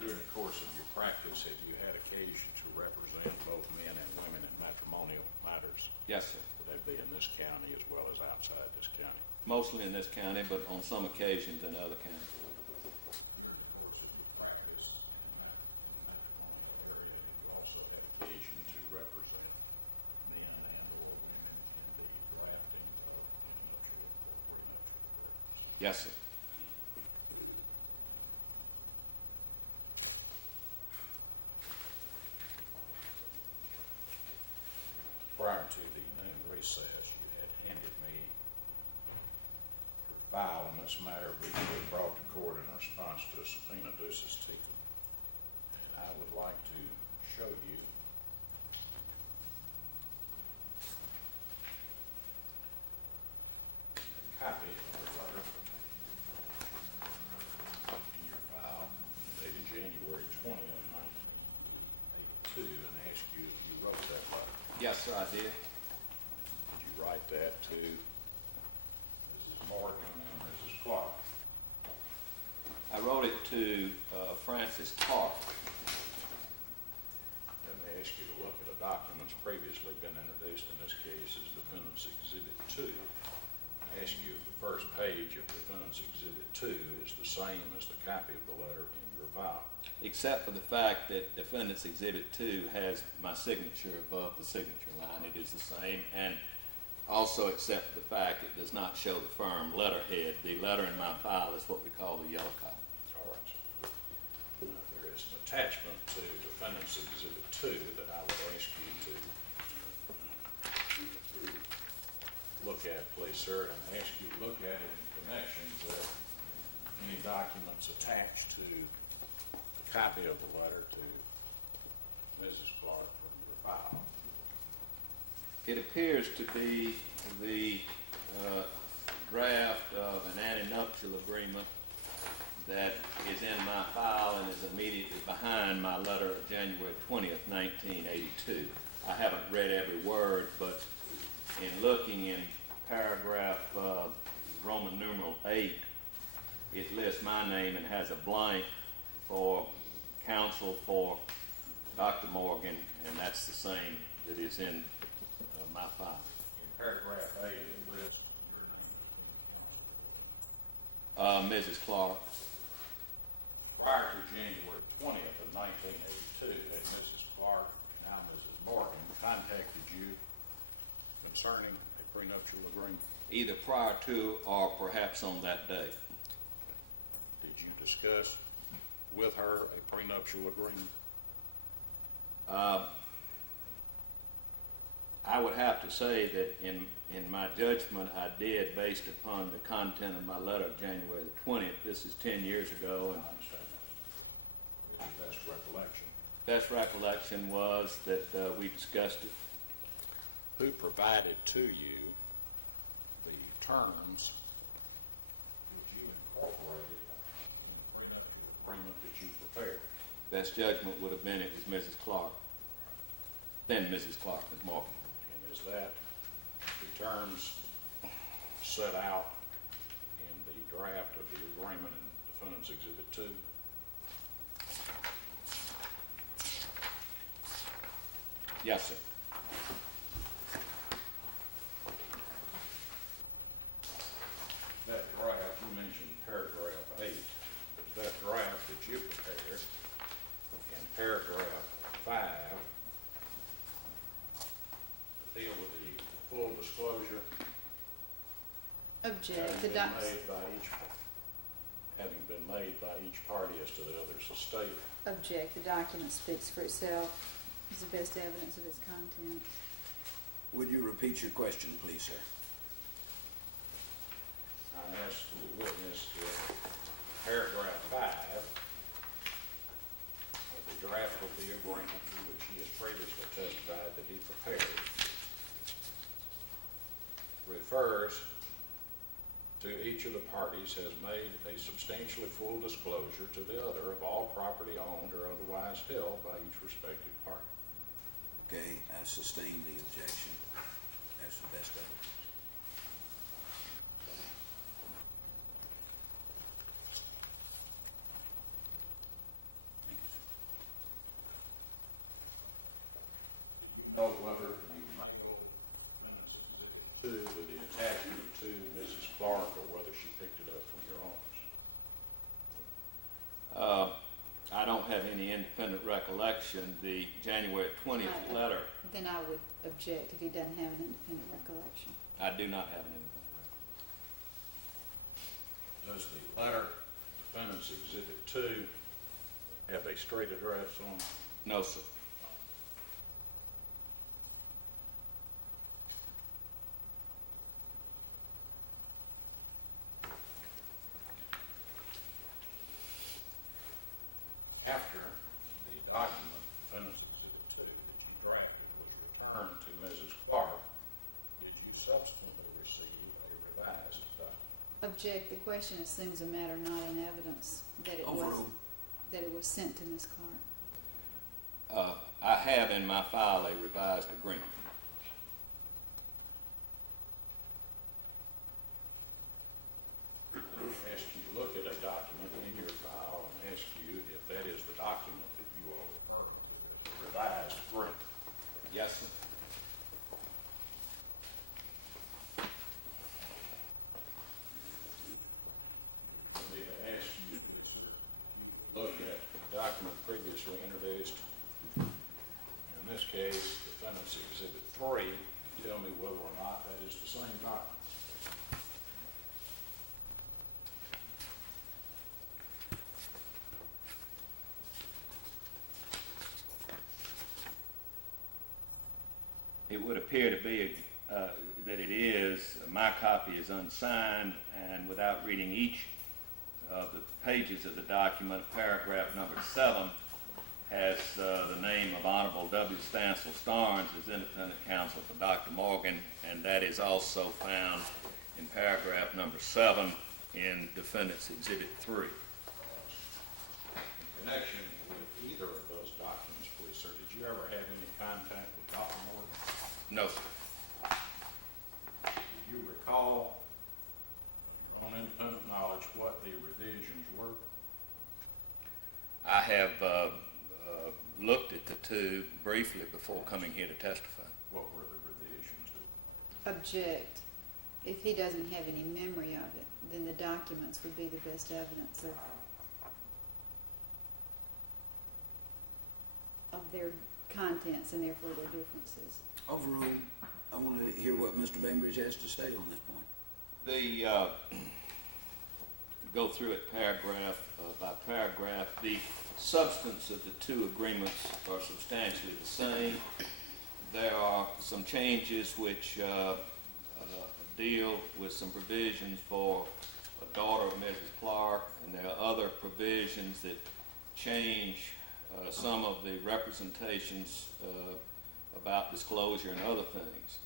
During the course of your practice, have you had occasion to represent both men and women in matrimonial matters? Yes, sir. Would that be in this county as well as outside this county? Mostly in this county, but on some occasions in other counties. During the course of your practice in matrimonial area, you also have occasion to represent men and or women in the drafting of individual. Yes, sir. Prior to the noon recess, you had handed me a file in this matter which we brought to court in response to a subpoena ducis tecum. Yes, sir, I did. Did you write that to Mrs. Morgan and Mrs. Clark? I wrote it to Francis Clark. Let me ask you to look at the documents previously been introduced in this case as Defendant's Exhibit 2. I ask you if the first page of Defendant's Exhibit 2 is the same as the copy of the letter in your file. Except for the fact that Defendant's Exhibit 2 has my signature above the signature line. It is the same, and also except for the fact it does not show the firm letterhead. The letter in my file is what we call the yellow copy. All right. There is an attachment to Defendant's Exhibit 2 that I would ask you to look at, please, sir, and ask you to look at it in connection with any documents attached to a copy of the letter to Mrs. Clark from your file. It appears to be the draft of an antenuptial agreement that is in my file and is immediately behind my letter of January 20th, 1982. I haven't read every word, but in looking in paragraph Roman numeral 8, it lists my name and has a blank for counsel for Dr. Morgan, and that's the same that is in my file. In paragraph 8, it lists Mrs. Clark. prior to January 20th of 1982, that Mrs. Clark, now Mrs. Morgan, contacted you concerning a prenuptial agreement. Either prior to or perhaps on that day. Did you discuss with her a prenuptial agreement? I would have to say that in my judgment, I did based upon the content of my letter of January the 20th. This is 10 years ago, and I understand that. Is your best recollection? best recollection was that we discussed it. Who provided to you the terms that you incorporated in the prenuptial agreement that you prepared? Best judgment would have been it was Mrs. Clark. Then Mrs. Clark, Ms. Morgan. And is that the terms set out in the draft of the agreement in Defendant's Exhibit 2? Yes, sir. That draft, you mentioned paragraph 8, is that draft that you prepared in paragraph 5 deal with the full disclosure Object, having the been docs, made by each party as to the other's estate? object, the document speaks for itself, is the best evidence of its content. Would you repeat your question, please, sir? I asked the witness to paragraph 5 of the draft of the agreement, which he has previously testified that he prepared, refers to each of the parties has made a substantially full disclosure to the other of all property owned or otherwise held by each respective party. Okay, I sustain the objection. That's the best evidence. Thank you, sir. Know whether you mailed Defendant's Exhibit 2 with the attachment to Mrs. Clark or whether she picked it up from your office? I don't have any independent recollection. The January 20th letter, Then I would object if he doesn't have an independent recollection. I do not have an independent recollection. Does the letter, Defendant's Exhibit 2, have a street address on it? No, sir. After the document, Defendant's Exhibit 2, which you drafted, was returned to Mrs. Clark, did you subsequently receive a revised document? Object, the question assumes a matter not in evidence, that it was, Overruled. that it was sent to Ms. Clark. I have in my file a revised agreement. three, and tell me whether or not that is the same document. It would appear to be that it is. My copy is unsigned, and without reading each of the pages of the document, paragraph number 7 has the name of Honorable W. Stansel Starnes as independent counsel for Dr. Morgan, and that is also found in paragraph number 7 in Defendant's Exhibit 3. In connection with either of those documents, please, sir, did you ever have any contact with Dr. Morgan? No, sir. Do you recall, on independent knowledge, what the revisions were? I have looked at the two briefly before coming here to testify. What were the revisions? Object. If he doesn't have any memory of it, then the documents would be the best evidence of their contents and therefore their differences. Overall, I want to hear what Mr. Bainbridge has to say on this point. Go through it paragraph by paragraph. The substance of the two agreements are substantially the same. There are some changes which deal with some provisions for a daughter of Mrs. Clark, and there are other provisions that change some of the representations about disclosure and other things.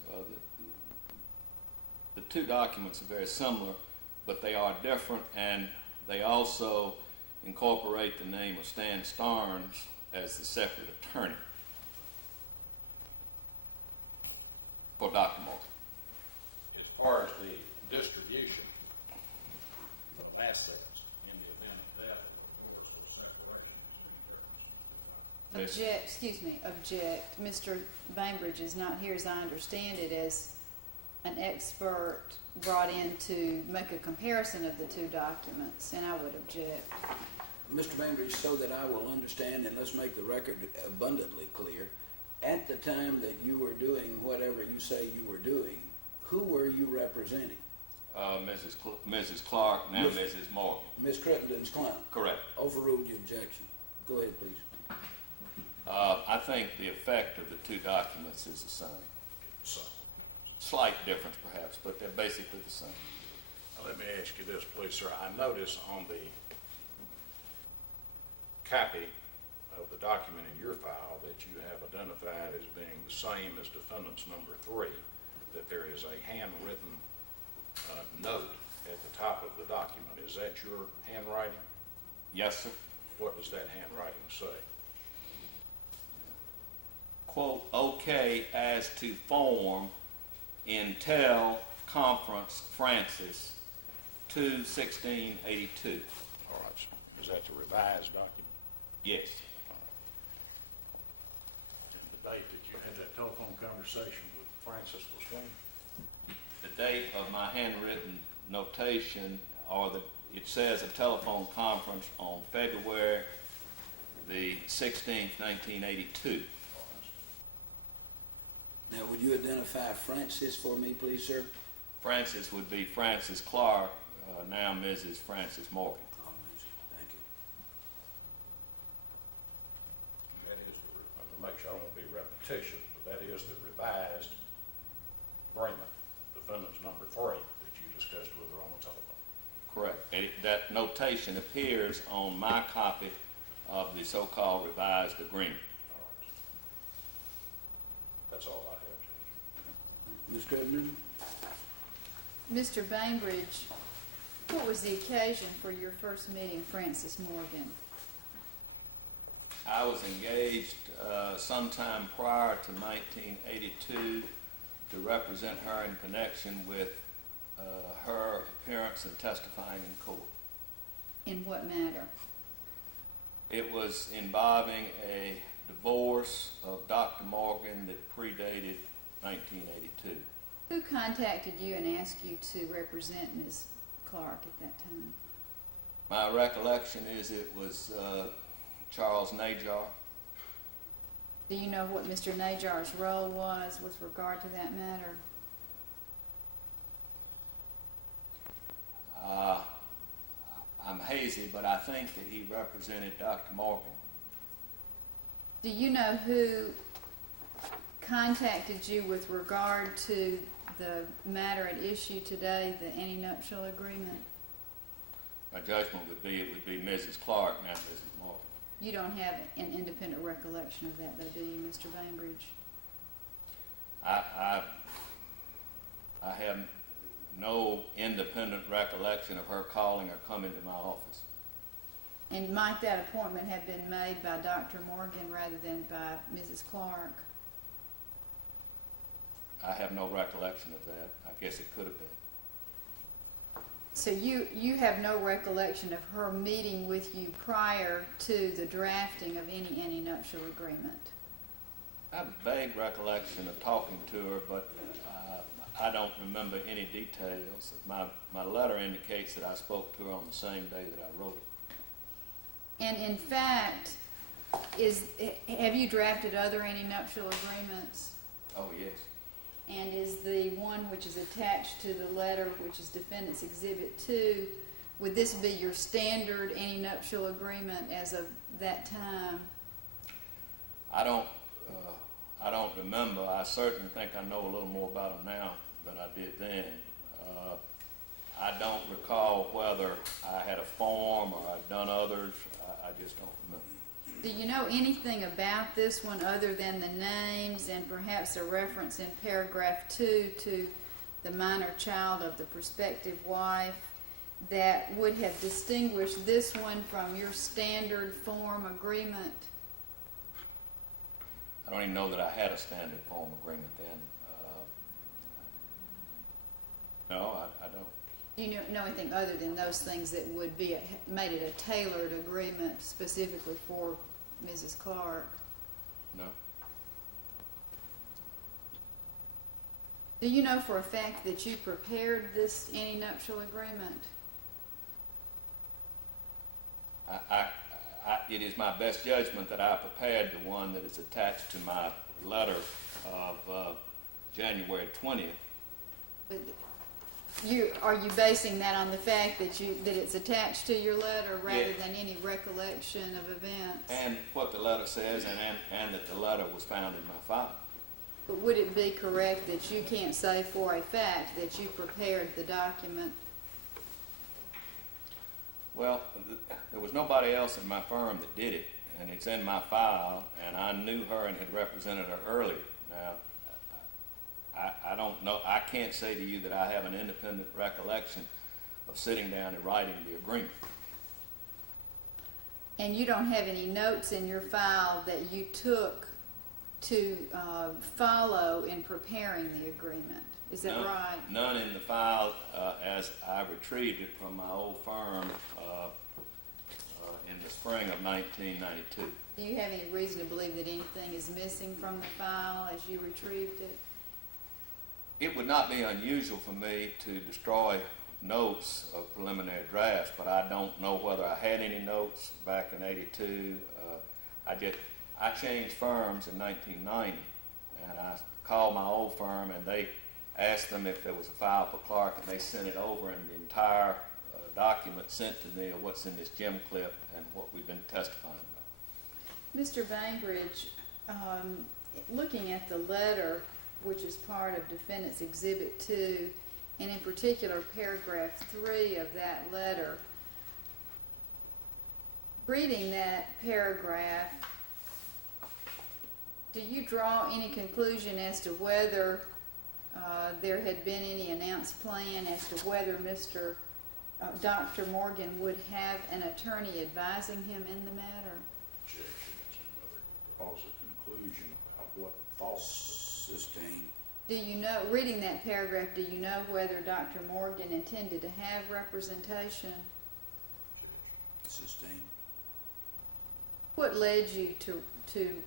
The two documents are very similar, but they are different, and they also incorporate the name of Stan Starnes as the separate attorney for Dr. Morgan. As far as the distribution of assets in the event of death, divorce, or separation. Object. Mr. Bainbridge is not here, as I understand it, as an expert brought in to make a comparison of the two documents, and I would object. Mr. Bainbridge, so that I will understand, and let's make the record abundantly clear, at the time that you were doing whatever you say you were doing, who were you representing? Mrs. Clark, now Mrs. Morgan. Ms. Crittenden's client? Correct. Overruled your objection. Go ahead, please. I think the effect of the two documents is the same. So, Slight difference perhaps, but they're basically the same. now let me ask you this, please, sir. I notice on the copy of the document in your file that you have identified as being the same as defendant's number 3, that there is a handwritten note at the top of the document. Is that your handwriting? Yes, sir. What does that handwriting say? Quote, okay as to form Intel Conference Francis 2/16/82. All right, sir. Is that the revised document? Yes. And the date that you had that telephone conversation with Francis was when? The date of my handwritten notation, it says a telephone conference on February the 16th, 1982. Now, would you identify Francis for me, please, sir? Francis would be Francis Clark, now Mrs. Francis Morgan. Thank you. That is to make sure I won't be repetitious, but that is the revised agreement, defendant's number 3, that you discussed with her on the telephone. Correct. That notation appears on my copy of the so-called revised agreement. All right. That's all I have, Judge. Ms. Crittenden? Mr. Bainbridge, what was the occasion for your first meeting Francis Morgan? I was engaged sometime prior to 1982 to represent her in connection with her appearance and testifying in court. In what matter? It was involving a divorce of Dr. Morgan that predated 1982. Who contacted you and asked you to represent Ms. Clark at that time? My recollection is it was Charles Najar. Do you know what Mr. Najar's role was with regard to that matter? I'm hazy, but I think that he represented Dr. Morgan. Do you know who contacted you with regard to the matter at issue today, the antenuptial agreement? My judgment would be, it would be Mrs. Clark, not Mrs. Morgan. You don't have an independent recollection of that, though, do you, Mr. Bainbridge? I have no independent recollection of her calling or coming to my office. And might that appointment have been made by Dr. Morgan rather than by Mrs. Clark? I have no recollection of that. I guess it could have been. So you have no recollection of her meeting with you prior to the drafting of any antenuptial agreement? I have a vague recollection of talking to her, but I don't remember any details. My letter indicates that I spoke to her on the same day that I wrote it. And in fact, have you drafted other antenuptial agreements? Oh, yes. And is the one which is attached to the letter, which is Defendant's Exhibit 2, would this be your standard antenuptial agreement as of that time? I don't remember. I certainly think I know a little more about them now than I did then. I don't recall whether I had a form or I'd done others. I just don't remember. Do you know anything about this one other than the names and perhaps a reference in paragraph 2 to the minor child of the prospective wife that would have distinguished this one from your standard form agreement? I don't even know that I had a standard form agreement then. No, I don't. Do you know anything other than those things that would be made it a tailored agreement specifically for Mrs. Clark? No. Do you know for a fact that you prepared this antenuptial agreement? It is my best judgment that I prepared the one that is attached to my letter of January 20th. But are you basing that on the fact that it's attached to your letter rather Yeah. than any recollection of events? And what the letter says, and that the letter was found in my file. But would it be correct that you can't say for a fact that you prepared the document? Well, there was nobody else in my firm that did it, and it's in my file, and I knew her and had represented her earlier. Now, I don't know, I can't say to you that I have an independent recollection of sitting down and writing the agreement. And you don't have any notes in your file that you took to follow in preparing the agreement, is that right? None in the file as I retrieved it from my old firm in the spring of 1992. Do you have any reason to believe that anything is missing from the file as you retrieved it? It would not be unusual for me to destroy notes of preliminary drafts, but I don't know whether I had any notes back in '82. I changed firms in 1990, and I called my old firm, and they asked them if there was a file for Clark, and they sent it over, and the entire document sent to me of what's in this gem clip and what we've been testifying about. Mr. Bainbridge, looking at the letter, which is part of Defendant's Exhibit 2, and in particular paragraph 3 of that letter, reading that paragraph, do you draw any conclusion as to whether there had been any announced plan as to whether Dr. Morgan would have an attorney advising him in the matter? Cause a conclusion of what false. Sustained. Do you know, reading that paragraph, do you know whether Dr. Morgan intended to have representation? Sustained. What led you to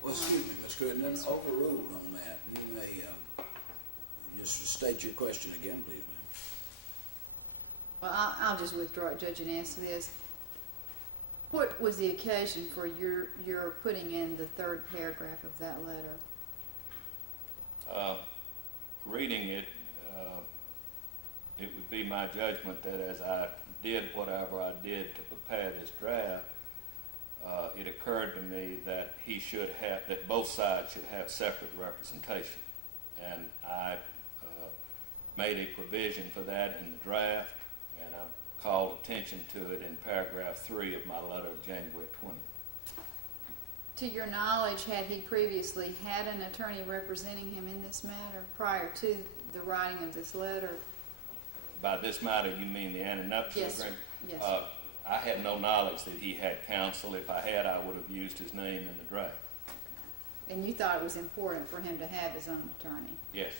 Well, excuse me, Ms. Crittenden, overruled on that. You may just state your question again, please, ma'am. well, I'll just withdraw it, Judge, and answer this. What was the occasion for your putting in the third paragraph of that letter? Reading it, it would be my judgment that as I did whatever I did to prepare this draft, it occurred to me that that both sides should have separate representation. And I made a provision for that in the draft, and I called attention to it in paragraph 3 of my letter of January 20th. To your knowledge, had he previously had an attorney representing him in this matter prior to the writing of this letter? By this matter, you mean the antenuptial Yes, sir. agreement? Yes, Uh, I had no knowledge that he had counsel. If I had, I would have used his name in the draft. And you thought it was important for him to have his own attorney? Yes.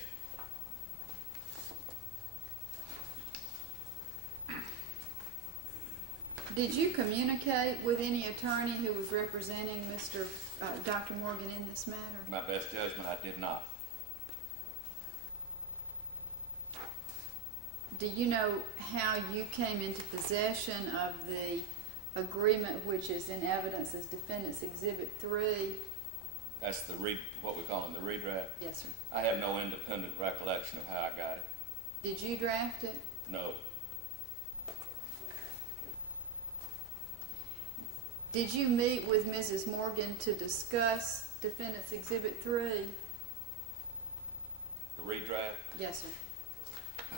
Did you communicate with any attorney who was representing Dr. Morgan in this matter? My best judgment, I did not. Do you know how you came into possession of the agreement which is in evidence as Defendant's Exhibit 3? That's what we call the redraft. Yes, sir. I have no independent recollection of how I got it. Did you draft it? No. Did you meet with Mrs. Morgan to discuss Defendant's Exhibit 3? The redraft, Yes, sir.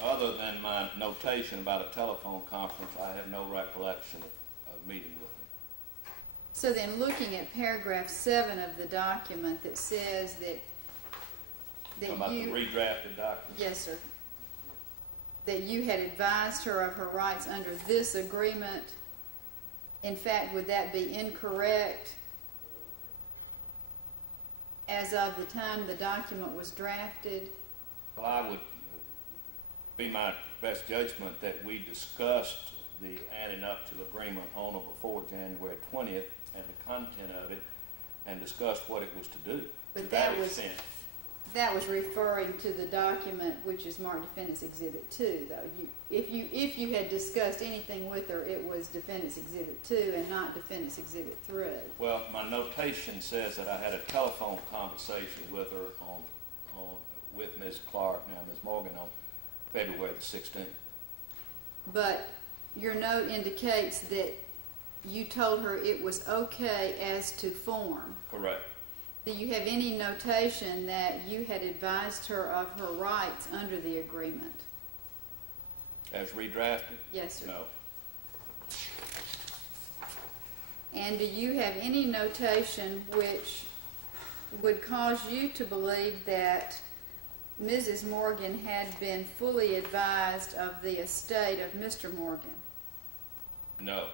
other than my notation about a telephone conference, I have no recollection of meeting with him. So then, looking at paragraph 7 of the document that says that Talking about the you... redrafted document? Yes, sir. That you had advised her of her rights under this agreement. In fact, would that be incorrect as of the time the document was drafted? Well, I would be my best judgment that we discussed the antenuptial agreement on or before January 20th and the content of it, and discussed what it was to do. But To that was- extent. That was referring to the document which is marked Defendant's Exhibit 2, though. If you had discussed anything with her, it was Defendant's Exhibit 2 and not Defendant's Exhibit 3. Well, my notation says that I had a telephone conversation with her with Ms. Clark, now Ms. Morgan, on February the 16th. But your note indicates that you told her it was okay as to form. Correct. Do you have any notation that you had advised her of her rights under the agreement? As redrafted? Yes, sir. No. And do you have any notation which would cause you to believe that Mrs. Morgan had been fully advised of the estate of Mr. Morgan? No.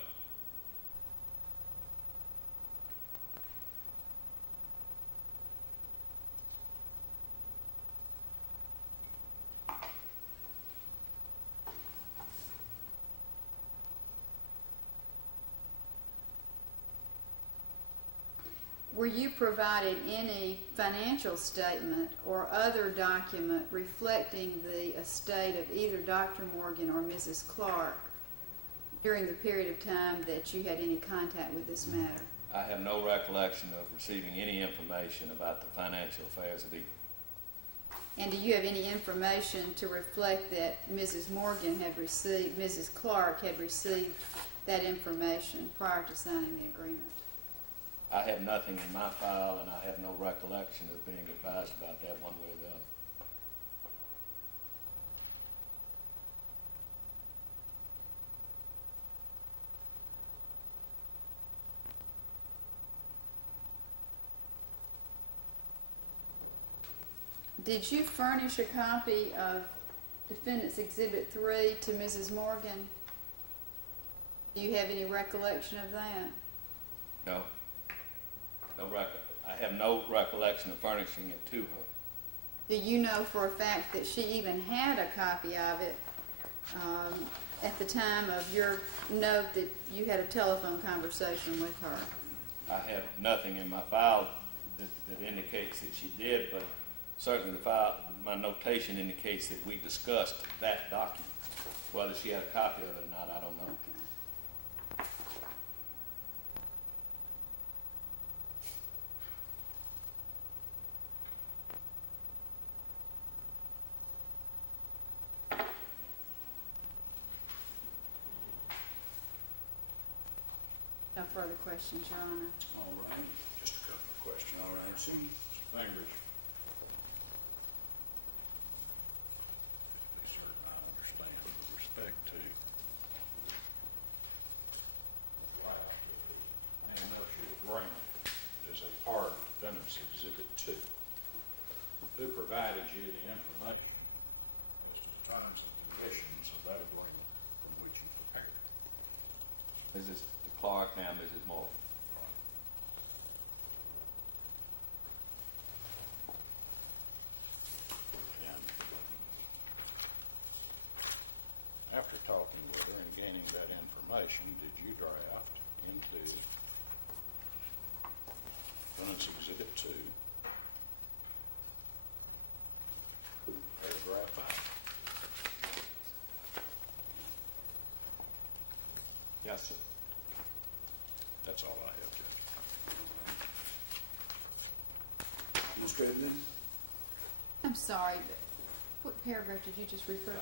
Were you provided any financial statement or other document reflecting the estate of either Dr. Morgan or Mrs. Clark during the period of time that you had any contact with this matter? I have no recollection of receiving any information about the financial affairs of either. And do you have any information to reflect that Mrs. Clark had received that information prior to signing the agreement? I have nothing in my file, and I have no recollection of being advised about that one way or the other. Did you furnish a copy of Defendant's Exhibit 3 to Mrs. Morgan? Do you have any recollection of that? No. I have no recollection of furnishing it to her. Do you know for a fact that she even had a copy of it at the time of your note that you had a telephone conversation with her? I have nothing in my file that indicates that she did, but certainly my notation indicates that we discussed that document. Whether she had a copy of it or not, I don't know. No further questions, Your Honor. All right, Just a couple of questions. all right, sir. Bainbridge. Be certain I understand with respect to the draft of the anniversary agreement is a part of Defendant's Exhibit 2. Who provided you the information as to the terms and conditions of that agreement from which you prepared? Mrs. Clark and Mrs. Moore. And after talking with her and gaining that information, did you draft into Defendant's Exhibit 2, paragraph 5? Yes, sir. That's all I have, Judge. Ms. Tribune? I'm sorry, but what paragraph did you just refer to?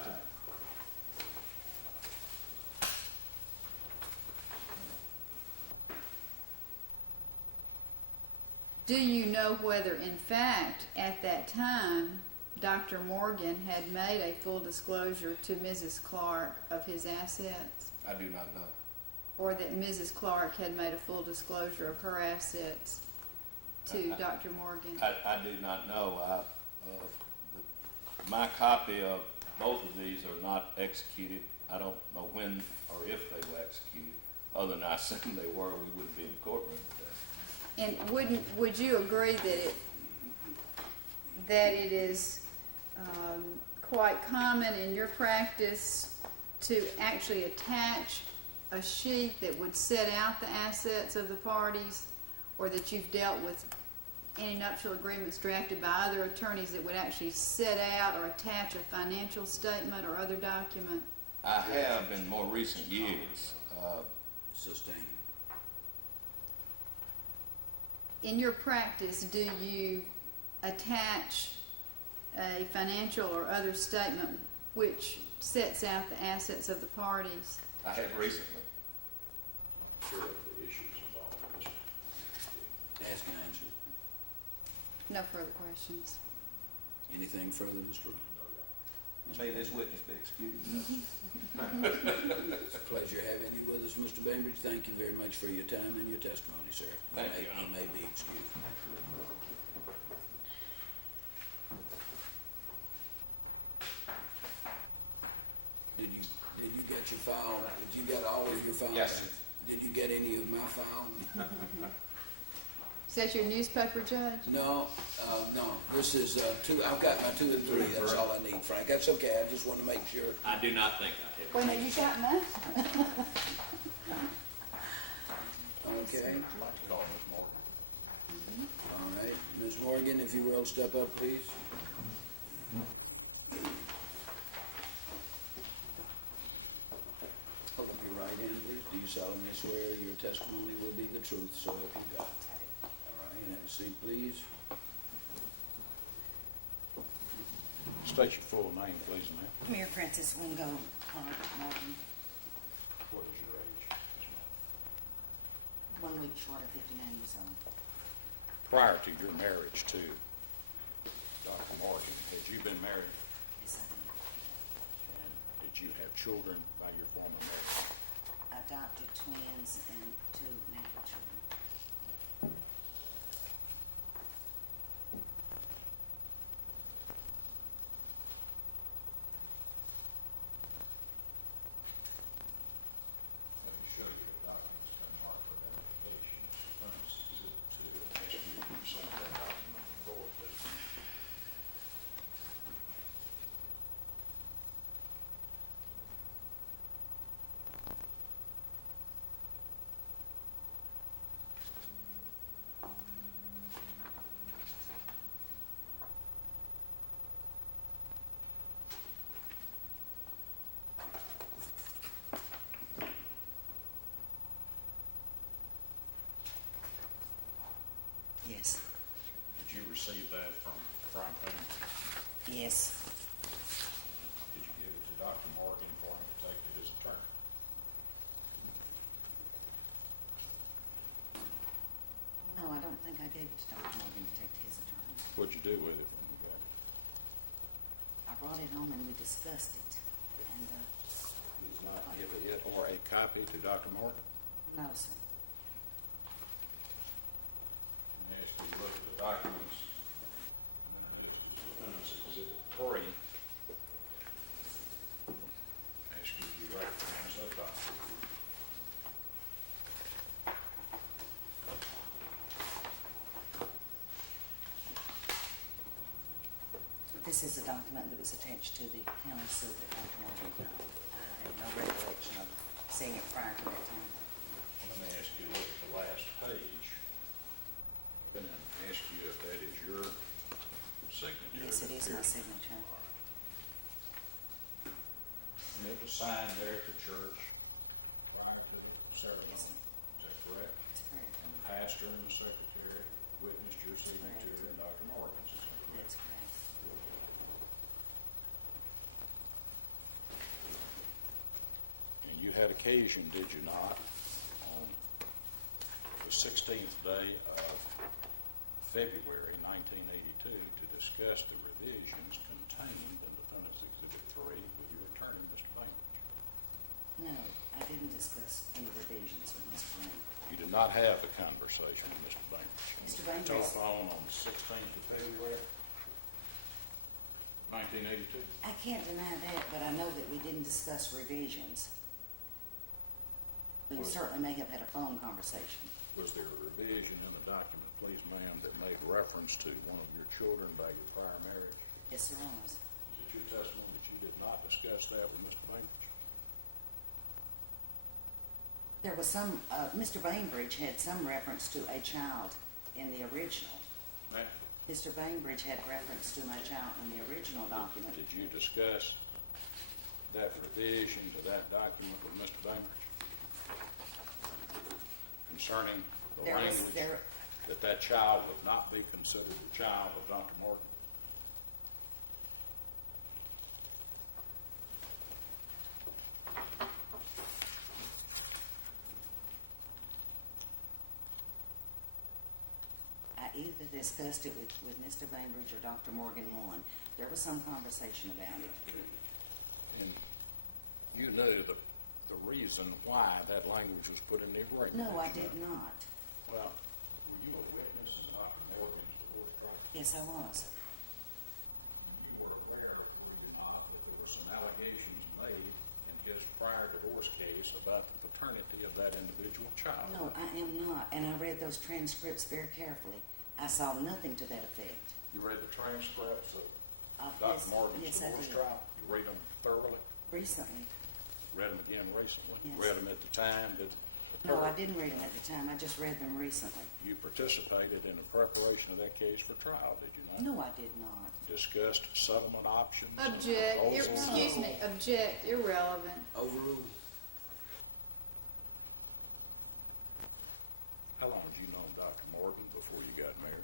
Do you know whether, in fact, at that time, Dr. Morgan had made a full disclosure to Mrs. Clark of his assets? I do not know. Or that Mrs. Clark had made a full disclosure of her assets to Dr. Morgan? I do not know. My copy of both of these are not executed. I don't know when or if they were executed. Other than I assume they were, we wouldn't be in the courtroom today. And would you agree that it is quite common in your practice to actually attach a sheet that would set out the assets of the parties, or that you've dealt with any nuptial agreements drafted by other attorneys that would actually set out or attach a financial statement or other document? I have in more recent years. Sustained. In your practice, do you attach a financial or other statement which sets out the assets of the parties? I have recently. Sure of the issues involved in this. Ask and answer. No further questions. Anything further, Mr. Ryan? May this witness be excused. It's a pleasure having you with us, Mr. Bainbridge. Thank you very much for your time and your testimony, sir. Thank you. You may be excused. Did you get your file? Did you get all of your files? Yes, sir. Did you get any of my file? Is that your newspaper, Judge? No, no. This is two. I've got my 2 and 3. That's all I need, Frank. That's okay. I just want to make sure. I do not think I have. Wait, no, you got mine? Okay. I'd like to call Ms. Morgan. All right. Ms. Morgan, if you will, step up, please. Hold up your right hand, please. Do you solemnly swear your testimony will be the truth, so help you God? All right. Have a seat, please. State your full name, please, ma'am. Mayor Francis Wingo, Martin, What is your age, Ms. Morgan? 1 week short of 59 years old. Prior to your marriage to Dr. Morgan, had you been married? Yes, I did. And did you have children by your former marriage? Adopted twins and 2 natural children. Let me show you the documents that mark with applications. Defendant's Exhibit 2. Ask you if you sent that document before, please. Yes. Did you receive that from Franklin? Yes. Did you give it to Dr. Morgan for him to take to his attorney? I gave it to Dr. Morgan to take to his attorney. What'd you do with it when you got it? I brought it home and we discussed it, and, Did not give it or a copy to Dr. Morgan? no, sir. As we look at the documents, this is Defendant's Exhibit 3. Ask you if you recognize that document. This is a document that was attached to the county suit that Dr. Morgan filed. I had no recollection of seeing it prior to that time. Let me ask you to look at the last page. And then ask you if that is your signature. Yes, it is my signature. And it was signed there at the church prior to the ceremony. Yes, sir. Is that correct? That's correct. And the pastor and the secretary witnessed your signature and Dr. Morgan's. Is that correct? That's correct. And you had occasion, did you not, on the 16th day of February 1982 to discuss the revisions contained in Defendant's Exhibit 3 with your attorney, Mr. Bainbridge? No, I didn't discuss any revisions with Mr. Brown. You did not have the conversation with Mr. Bainbridge. Mr. Bainbridge- Telephone on the 16th of February 1982? I can't deny that, but I know that we didn't discuss revisions. We certainly may have had a phone conversation. Was there a revision in the document, please ma'am, that made reference to one of your children by your prior marriage? Yes, there was. Is it your testimony that you did not discuss that with Mr. Bainbridge? There was some, Mr. Bainbridge had some reference to a child in the original. Ma'am, Mr. Bainbridge had reference to my child in the original document. did you discuss that revision to that document with Mr. Bainbridge? Concerning the There was, language that child would not be considered a child of Dr. Morgan? I either discussed it with Mr. Bainbridge or Dr. Morgan one. There was some conversation about it. And you knew the reason why that language was put in the agreement? No, I you did know? not. Well, were you a witness in Dr. Morgan's divorce trial? Yes, I was. You were aware, were you not, that there were some allegations made in his prior divorce case about the paternity of that individual child? No, I am not, and I read those transcripts very carefully. I saw nothing to that effect. You read the transcripts of Yes, Dr. Morgan's yes, I divorce did. trial? You read them thoroughly? Recently. Read them again recently? Yes. Read them at the time that No, I occurred? didn't read them at the time. I just read them recently. You participated in the preparation of that case for trial, did you not? No, I did not. Discussed settlement options? and Object, proposals? excuse me, object, irrelevant. Overruled. How long had you known Dr. Morgan before you got married?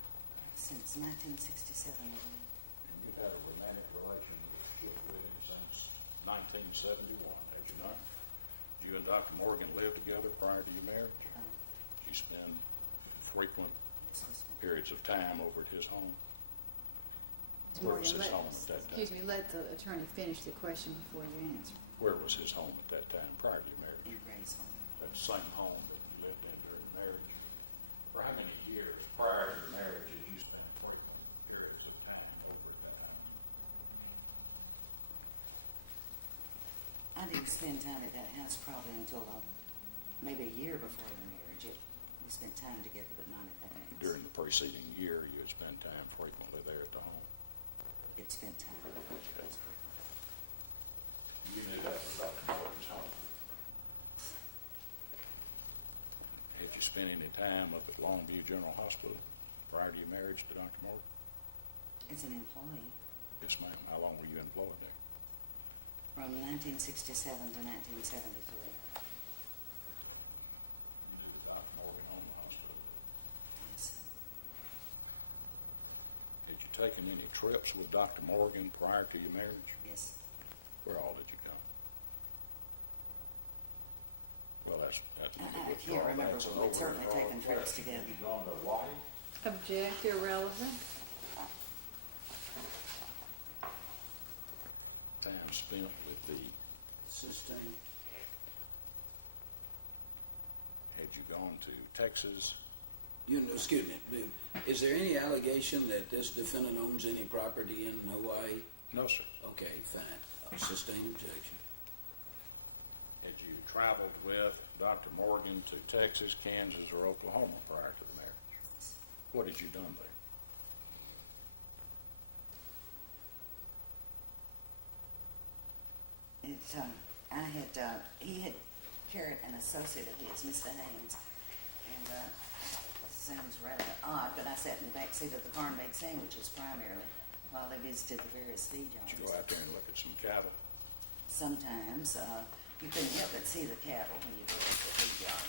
Since 1967, I believe. And you had a romantic relationship with him since 1971, had you not? You and Dr. Morgan lived together prior to your marriage? Did you spend frequent This was- periods of time over at his home? Ms. Where was Morgan, his home at that time? excuse me, let the attorney finish the question before you answer. Where was his home at that time prior to your marriage? in Graceland. That same home that you lived in during marriage? For how many years prior to your marriage did you spend frequent periods of time over there? I didn't spend time at that house probably until maybe a year before the marriage. We spent time together, but not at that house. During the preceding year, you had spent time frequently there at the home. It spent time. You knew that was Dr. Morgan's home. Had you spent any time up at Longview General Hospital prior to your marriage to Dr. Morgan? As an employee, Yes, ma'am. How long were you employed there? from 1967 to 1973. You knew Dr. Morgan owned the hospital. Yes. Had you taken any trips with Dr. Morgan prior to your marriage? Yes. Where all did you go? Well, that's I can't remember, but we'd certainly taken trips together. You gone to Hawaii? Object, irrelevant. Time spent with the, Sustain. had you gone to Texas? You know, excuse me, is there any allegation that this defendant owns any property in Hawaii? No, sir. Okay, fine. Sustained objection. Had you traveled with Dr. Morgan to Texas, Kansas, or Oklahoma prior to the marriage? What had you done there? He had carried an associate of his, Mr. Haynes, and, sounds rather odd, but I sat in the back seat of the car and made sandwiches primarily while they visited the various feed Did you yards. go out there and look at some cattle? Sometimes, you couldn't help but see the cattle when you go to the feed yard.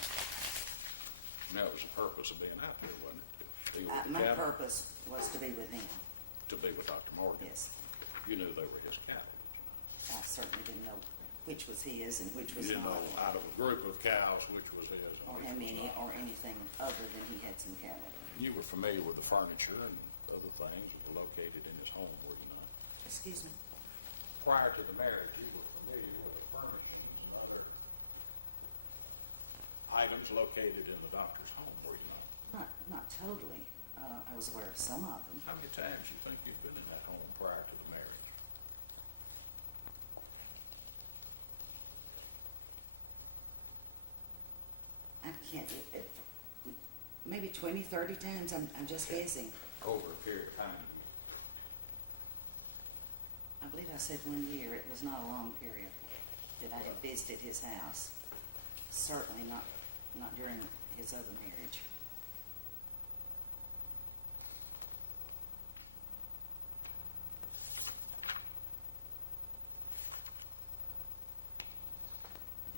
And that was the purpose of being out there, wasn't it? To deal with the My cattle? purpose was to be with him, To be with Dr. Morgan? yes. You knew they were his cattle, did you not? I certainly didn't know which was his and which You was didn't know not, out of a group of cows which was his and or which how was many, not. or anything other than he had some cattle. And you were familiar with the furniture and other things that were located in his home, were you not? Excuse me? Prior to the marriage, you were familiar with the furnishings and other items located in the doctor's home, were you not? Not totally. I was aware of some of them. How many times you think you've been in that home prior to the marriage? I can't, maybe 20, 30 times, I'm just guessing. Over a period of time. I believe I said 1 year, it was not a long period that I had visited his house. Certainly not during his other marriage.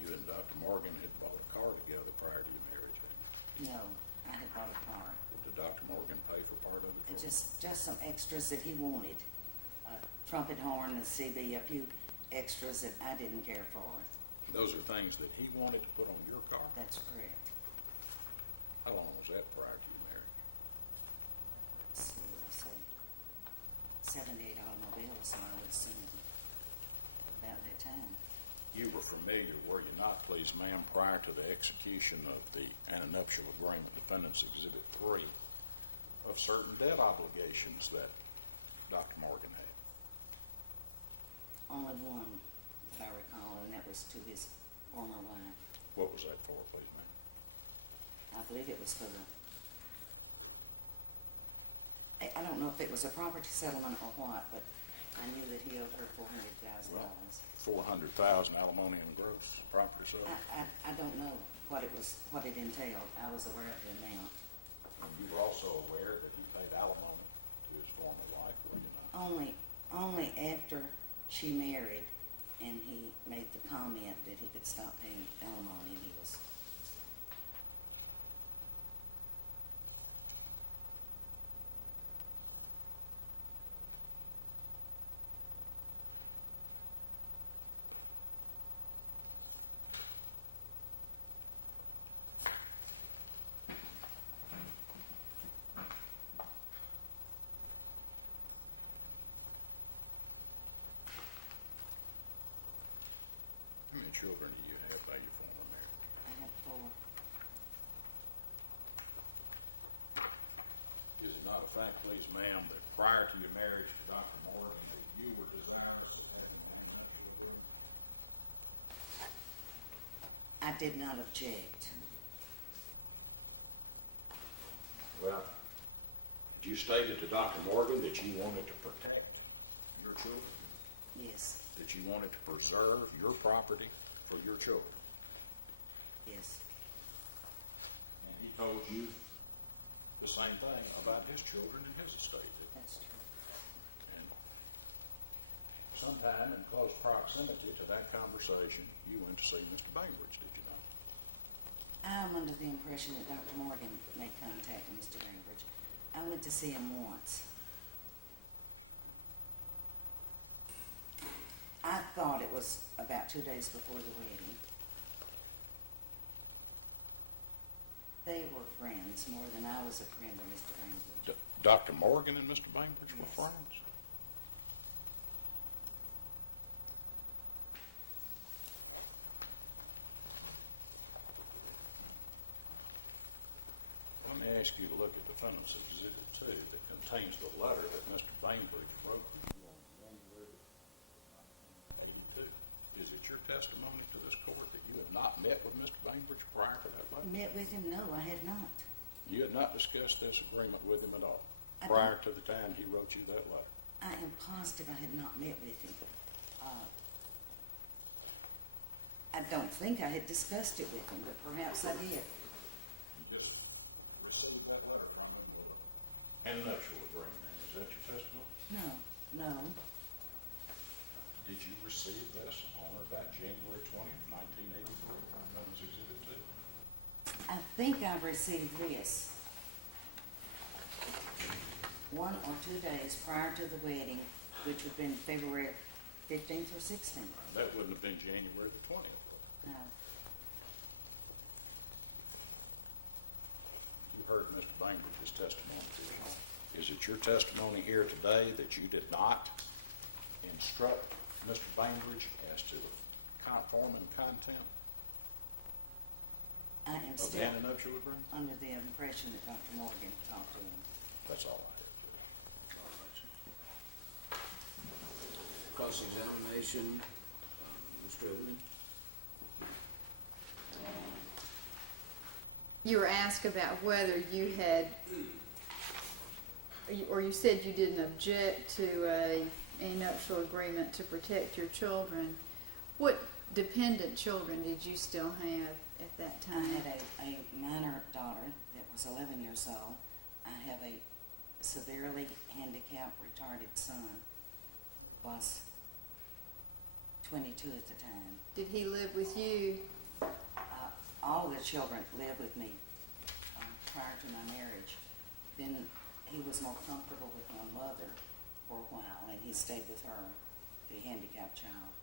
You and Dr. Morgan had bought a car together prior to your marriage, hadn't you? No, I had bought a car. Did Dr. Morgan pay for part of it? And for you? just some extras that he wanted. A trumpet horn, a CB, a few extras that I didn't care for. Those are things that he wanted to put on your car? That's correct. How long was that prior to your marriage? Let's see, I say 78 automobiles, so I would assume about that time. You were familiar, were you not, please, ma'am, prior to the execution of the antenuptial agreement, Defendant's Exhibit 3, of certain debt obligations that Dr. Morgan had? Only one that I recall, and that was to his former wife. What was that for, please, ma'am? I believe it was for the, I don't know if it was a property settlement or what, but I knew that he owed her $400,000. $400,000 alimony and gross property sale? I don't know what it was, what it entailed. I was aware of the amount. And you were also aware that he paid alimony to his former wife, were you not? Only after she married and he made the comment that he could stop paying alimony, and he was. How many children do you have by your former marriage? I had 4. Is it not a fact, please, ma'am, that prior to your marriage to Dr. Morgan, that you were desirous of having an antenuptial agreement? I did not object. Well, you stated to Dr. Morgan that you wanted to protect your children, Yes, that you wanted to preserve your property for your children. yes. And he told you the same thing about his children and his estate. didn't he? That's true. And sometime in close proximity to that conversation, you went to see Mr. Bainbridge, did you not? I'm under the impression that Dr. Morgan made contact with Mr. Bainbridge. I went to see him once. I thought it was about 2 days before the wedding. They were friends more than I was a friend of Mr. Bainbridge. Dr. Morgan and Mr. Bainbridge were friends? Let me ask you to look at Defendant's Exhibit 2 that contains the letter that Mr. Bainbridge wrote to you on January 1982. Is it your testimony to this court that you had not met with Mr. Bainbridge prior to that letter? Met with him? No, I had not. You had not discussed this agreement with him at all I prior to the time he wrote you that letter? I am positive I had not met with him. I don't think I had discussed it with him, but perhaps I did. You just received that letter from him? And a nuptial agreement, is that your testimony? No. Did you receive this on or about January 20th, 1983? That was Exhibit 2. I think I received this 1 or 2 days prior to the wedding, which would have been February 15th or 16th. That wouldn't have been January the 20th. No. You heard Mr. Bainbridge's testimony. Is it your testimony here today that you did not instruct Mr. Bainbridge as to the form and content I am of still the antenuptial agreement? under the impression that Dr. Morgan talked to him. That's all I have. Cross-examination, Mr. Evelyn? You were asked about whether you had, or you said you didn't object to a nuptial agreement to protect your children. What dependent children did you still have at that I time? had a minor daughter that was 11 years old. I have a severely handicapped, retarded son, was 22 at the time. Did he live with you? All of the children lived with me prior to my marriage. Then he was more comfortable with my mother for a while, and he stayed with her, the handicapped child.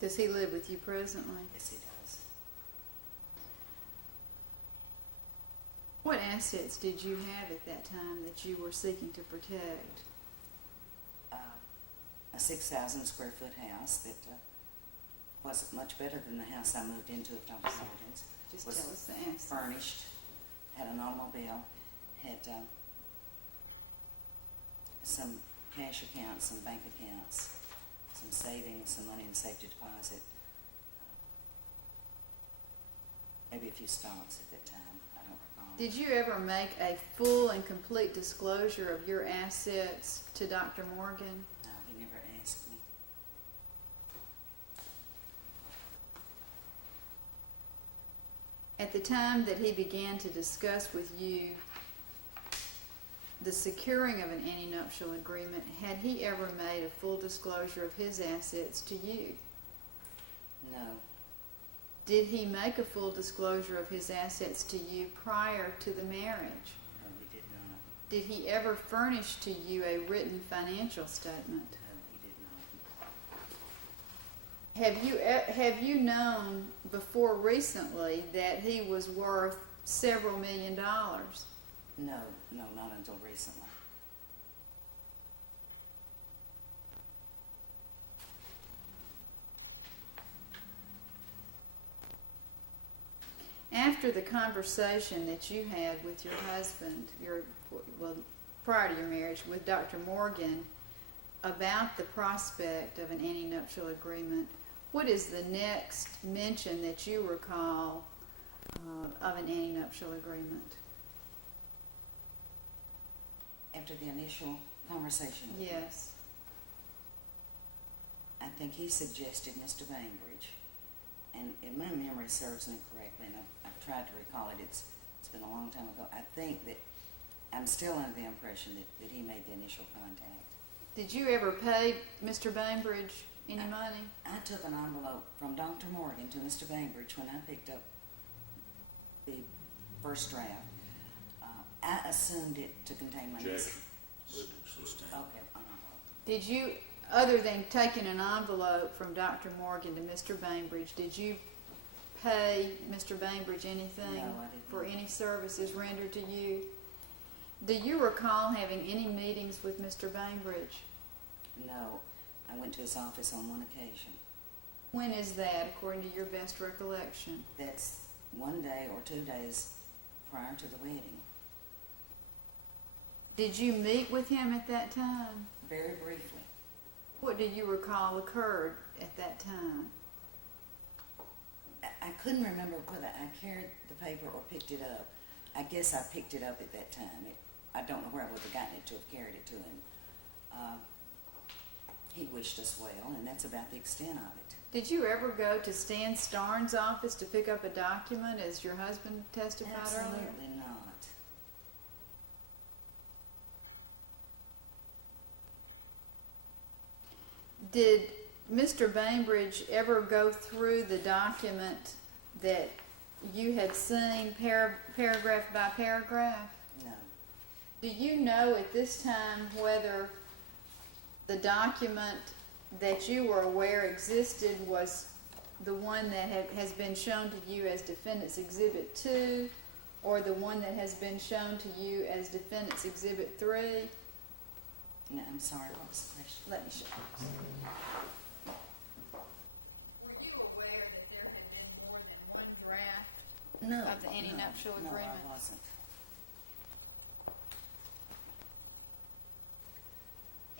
Does he live with you presently? Yes, he does. What assets did you have at that time that you were seeking to protect? A 6,000 square foot house that was much better than the house I moved into of Dr. Morgan's. Just Was tell us the answer. furnished, had an automobile, had some cash accounts, some bank accounts, some savings, some money in safety deposit, maybe a few stocks at that time. I don't recall. Did you ever make a full and complete disclosure of your assets to Dr. Morgan? No, he never asked me. At the time that he began to discuss with you the securing of an antenuptial agreement, had he ever made a full disclosure of his assets to you? No, Did he make a full disclosure of his assets to you prior to the marriage? no, he did not. Did he ever furnish to you a written financial statement? No, he did not. Have you known before recently that he was worth several $1 million? No, not until recently. After the conversation that you had with your husband, prior to your marriage, with Dr. Morgan about the prospect of an antenuptial agreement, what is the next mention that you recall of an antenuptial agreement? After the initial conversation with me, Yes. I think he suggested Mr. Bainbridge. And if my memory serves me correctly, and I've tried to recall it, it's been a long time ago, I think that I'm still under the impression that he made the initial contact. Did you ever pay Mr. Bainbridge any money? I took an envelope from Dr. Morgan to Mr. Bainbridge when I picked up the first draft. I assumed it to contain money. Objection. Okay, an envelope. Did you, other than taking an envelope from Dr. Morgan to Mr. Bainbridge, did you pay Mr. Bainbridge anything No, I did for not. any services rendered to you? Do you recall having any meetings with Mr. Bainbridge? No, I went to his office on one occasion. When is that, according to your best recollection? That's 1 day or 2 days prior to the wedding. Did you meet with him at that time? Very briefly. What do you recall occurred at that time? I couldn't remember whether I carried the paper or picked it up. I guess I picked it up at that time. I don't know where I would have gotten it to have carried it to him. He wished us well, and that's about the extent of it. Did you ever go to Stan Starnes' office to pick up a document, as your husband testified earlier? Absolutely not. Did Mr. Bainbridge ever go through the document that you had seen paragraph by paragraph? No. Do you know at this time whether the document that you were aware existed was the one that has been shown to you as Defendant's Exhibit 2, or the one that has been shown to you as Defendant's Exhibit 3? No, I'm sorry, what was the question? Let me show you. Were you aware that there had been more than one draft No. of the antenuptial agreement? No, I wasn't.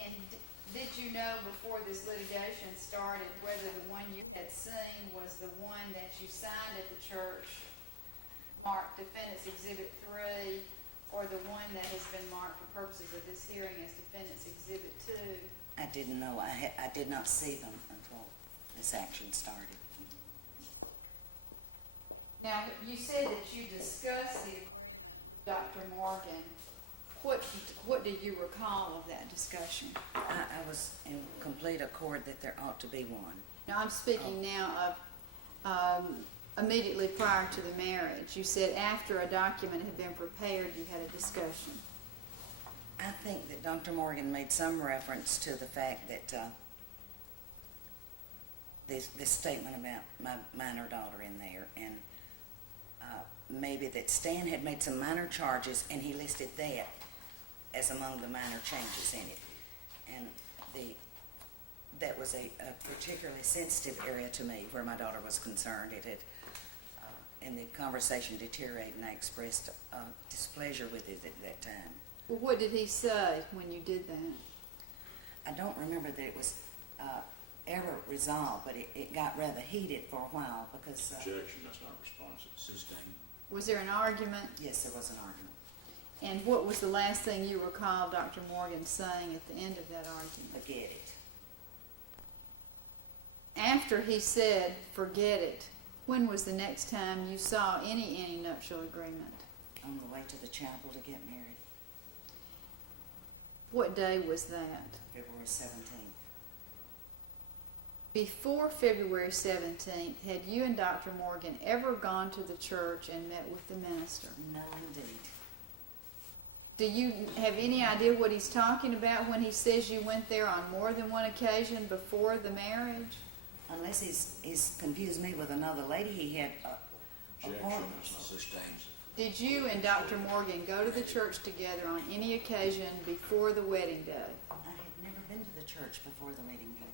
And did you know before this litigation started whether the one you had seen was the one that you signed at the church, marked Defendant's Exhibit 3, or the one that has been marked for purposes of this hearing as Defendant's Exhibit 2? I didn't know. I did not see them until this action started. Now, you said that you discussed the agreement with Dr. Morgan. What do you recall of that discussion? I was in complete accord that there ought to be one. Now, I'm speaking now of immediately prior to the marriage. You said after a document had been prepared, you had a discussion. I think that Dr. Morgan made some reference to the fact that this statement about my minor daughter in there, and maybe that Stan had made some minor charges, and he listed that as among the minor changes in it. And that was a particularly sensitive area to me where my daughter was concerned. It had, and the conversation deteriorated, and I expressed displeasure with it at that time. Well, what did he say when you did that? I don't remember that it was ever resolved, but it got rather heated for a while because, Objection, that's not responsive. Sustained. Was there an argument? yes, there was an argument. And what was the last thing you recall Dr. Morgan saying at the end of that argument? Forget it. After he said, forget it, when was the next time you saw any antenuptial agreement? On the way to the chapel to get married, What day was that? February 17th. Before February 17th, had you and Dr. Morgan ever gone to the church and met with the minister? No, indeed. Do you have any idea what he's talking about when he says you went there on more than one occasion before the marriage? Unless he's confused me with another lady he had Objection, appointments. that's not Sustained. Did you and Dr. Morgan go to the church together on any occasion before the wedding day? I had never been to the church before the wedding day.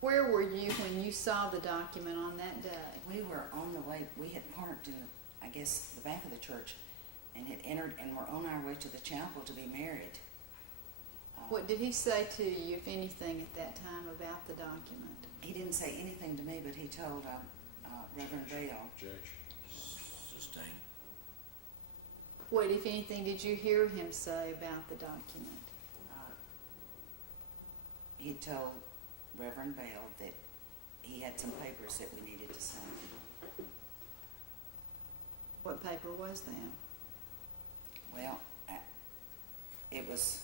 Where were you when you saw the document on that day? We were on the way, we had parked in, I guess, the back of the church and had entered and were on our way to the chapel to be married. What did he say to you, if anything, at that time about the document? He didn't say anything to me, but he told Reverend Bell. Objection. Sustained. What, if anything, did you hear him say about the document? He told Reverend Bell that he had some papers that we needed to sign. What paper was that? Well, it was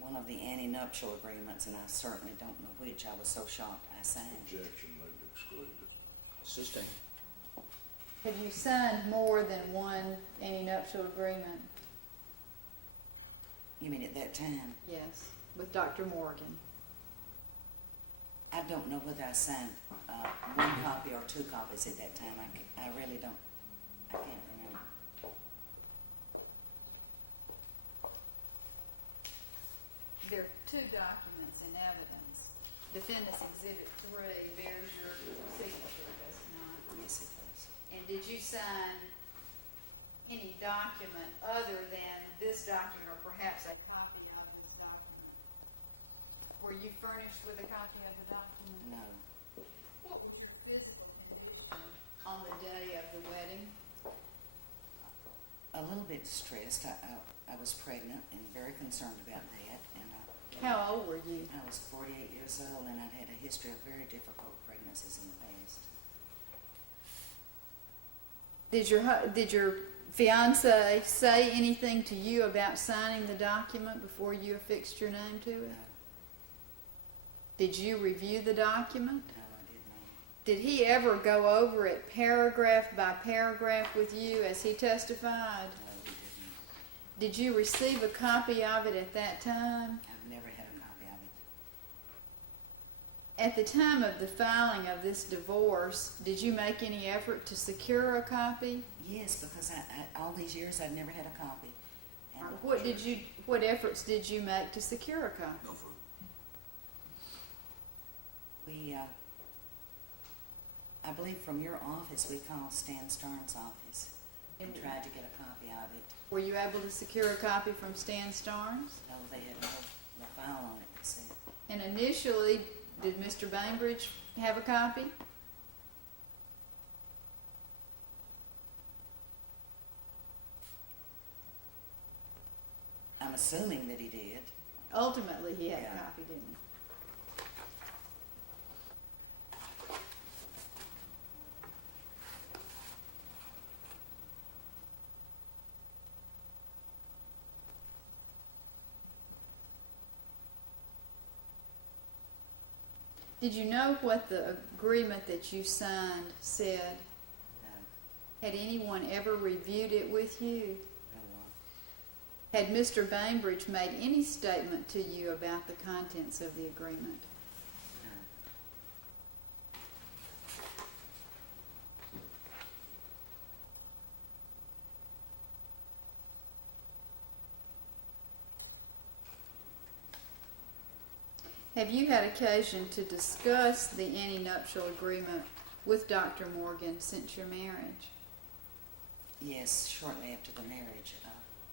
one of the antenuptial agreements, and I certainly don't know which. I was so shocked I signed. Objection, move to exclude it. Sustained. Have you signed more than one antenuptial agreement? You mean at that time? Yes, with Dr. Morgan. I don't know whether I signed one copy or two copies at that time. I really don't. I can't remember. two documents in evidence. Defendant's Exhibit 3 bears your signature, does it not? Yes, it does. And did you sign any document other than this document, or perhaps a copy of this document? Were you furnished with a copy of the document? No. What was your physical condition on the day of the wedding? A little bit distressed. I was pregnant and very concerned about that, and How old were you? I was 48 years old, and I'd had a history of very difficult pregnancies in the past. Did your fiance say anything to you about signing the document before you affixed your name to No, it? Did you review the document? no, I did not. Did he ever go over it paragraph by paragraph with you as he testified? No, we did not. Did you receive a copy of it at that time? I've never had a copy of it. At the time of the filing of this divorce, did you make any effort to secure a copy? Yes, because all these years I'd never had a copy. And What efforts did you make to secure a copy? Go for it. we, I believe from your office, we called Stan Starnes' office and tried to get a copy of it. Were you able to secure a copy from Stan Starnes? No, they had no file on it, they said. And initially, did Mr. Bainbridge have a copy? I'm assuming that he did. Ultimately, he had a Yeah. copy, didn't he? Did you know what the agreement that you signed said? No, Had anyone ever reviewed it with you? no one. Had Mr. Bainbridge made any statement to you about the contents of the agreement? No. Have you had occasion to discuss the antenuptial agreement with Dr. Morgan since your marriage? Yes, shortly after the marriage.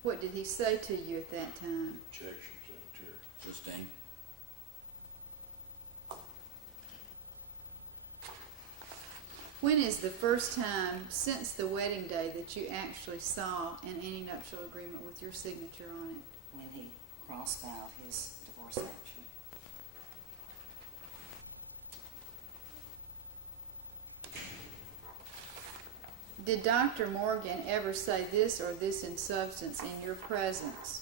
What did he say to you at that time? Objection, Secretary. Sustain. When is the first time since the wedding day that you actually saw an antenuptial agreement with your signature on it? When he cross-filed his divorce action. Did Dr. Morgan ever say this or this in substance in your presence?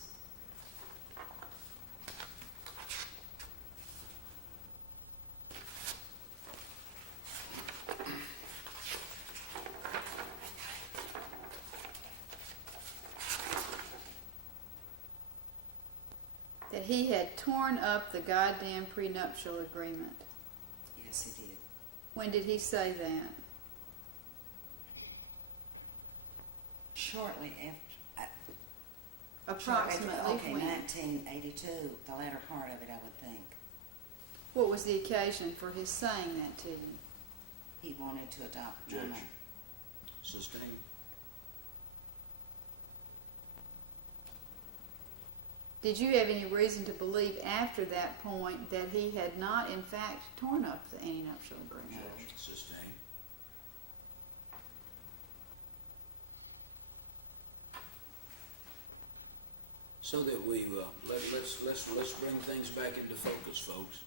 That he had torn up the goddamn prenuptial agreement. Yes, he did. When did he say that? Shortly after. Approximately Okay, when? 1982, the latter part of it, I would think. What was the occasion for his saying that to you? He wanted to adopt Mama. Objection. Sustain. Did you have any reason to believe after that point that he had not in fact torn up the antenuptial agreement? No. Sustain. So that we let's bring things back into focus, folks.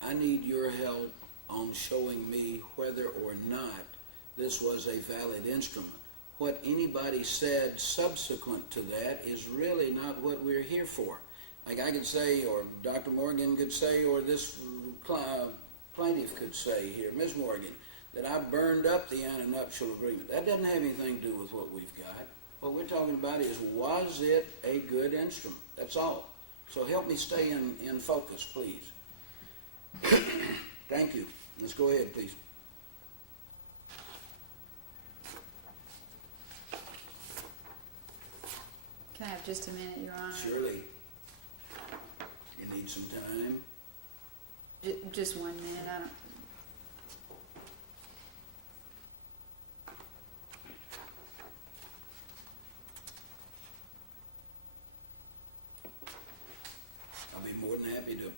I need your help on showing me whether or not this was a valid instrument. What anybody said subsequent to that is really not what we're here for. Like I could say, or Dr. Morgan could say, or this plaintiff could say here, Ms. Morgan, that I burned up the antenuptial agreement. That doesn't have anything to do with what we've got. What we're talking about is, was it a good instrument? That's all. So help me stay in focus, please. Thank you. Let's go ahead, please. Can I have just a minute, Your Honor? Surely. You need some time? Just 1 minute, I don't, I'll be more than happy to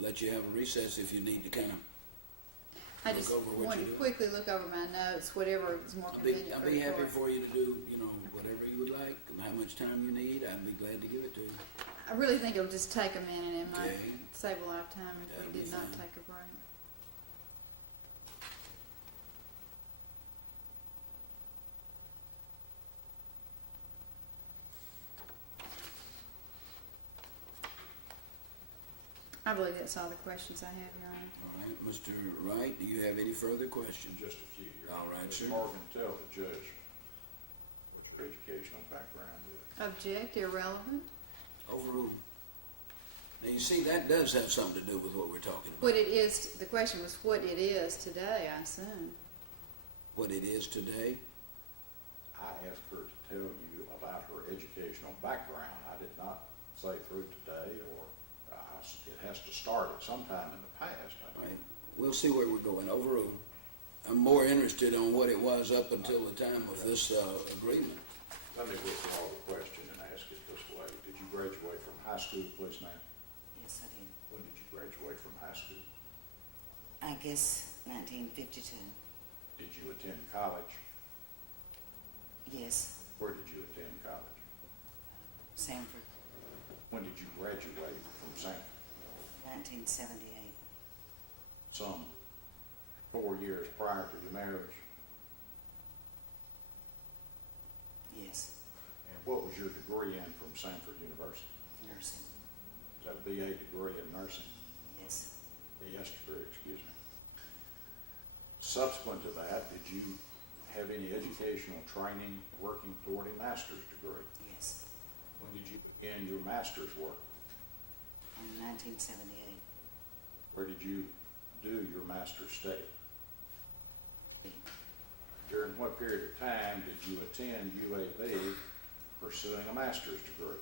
let you have a recess if you need to kind of, I Look just over what wanted you to do. quickly look over my notes, whatever is more convenient I'll for be the happy court. for you to do, whatever you would like, and how much time you need, I'd be glad to give it to you. I really think it'll just take a minute and might Okay. save a lot of time if That'll we be did not fine. take a break. I believe that's all the questions I have, Your Honor. All right, Mr. Wright, do you have any further questions? Just a few. Your All Honor. right, Mr. sir. Morgan, tell the judge what your educational background is. Object, irrelevant. Overruled. Now, you see, that does have something to do with what we're talking about. What it is, the question was what it is today, I assume. What it is today? I asked her to tell you about her educational background. I did not say through today, or it has to start at some time in the past. All right, we'll see where we're going. Overruled. I'm more interested on what it was up until the time of this agreement. Let me withdraw the question and ask it this way. Did you graduate from high school, please, ma'am? Yes, I did. When did you graduate from high school? I guess 1952. Did you attend college? Yes, Where did you attend college? Sanford, When did you graduate from Sanford? 1978. Some 4 years prior to your marriage. Yes, And what was your degree in from Sanford University? nursing. Is that a BA degree in nursing? Yes, BS degree, excuse me. Subsequent to that, did you have any educational training working toward a master's degree? yes. When did you begin your master's work? In 1978. Where did you do your master's study? During what period of time did you attend UAB pursuing a master's degree?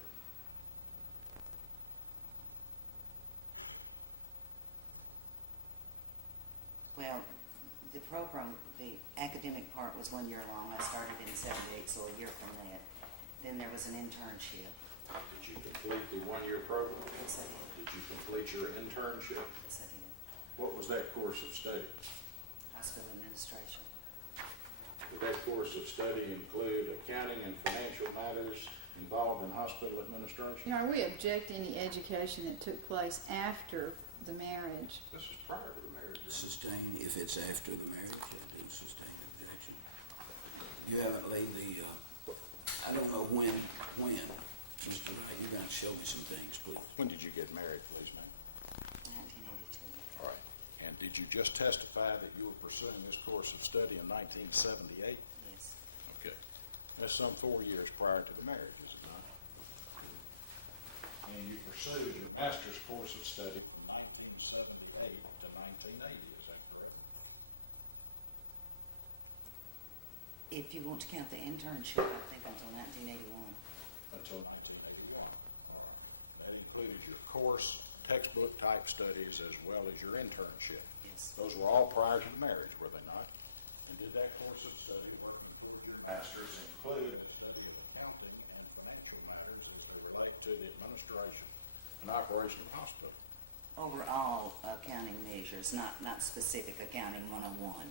Well, the program, the academic part was 1 year long. I started in 78, so a year from that. Then there was an internship. Did you complete the one-year program? Yes, I did. Did you complete your internship? Yes, I did. What was that course of study? Hospital administration. Did that course of study include accounting and financial matters involved in hospital administration? You know, we object to any education that took place after the marriage. This is prior to the marriage. Sustain, if it's after the marriage, I do sustain objection. You haven't laid the, I don't know when, Mr. Wright, you gotta show me some things, please. When did you get married, please, ma'am? 1982. All right. And did you just testify that you were pursuing this course of study in 1978? Yes, Okay. That's some 4 years prior to the marriage, is it not? And you pursued your master's course of study from 1978 to 1980, is that correct? if you want to count the internship, I think until 1981. Until 1981. That included your course, textbook type studies, as well as your internship. Yes, Those were all prior to the marriage, were they not? And did that course of study working toward your master's include the study of accounting and financial matters as they relate to the administration and operation of the hospital? overall accounting measures, not specific accounting 101. All right.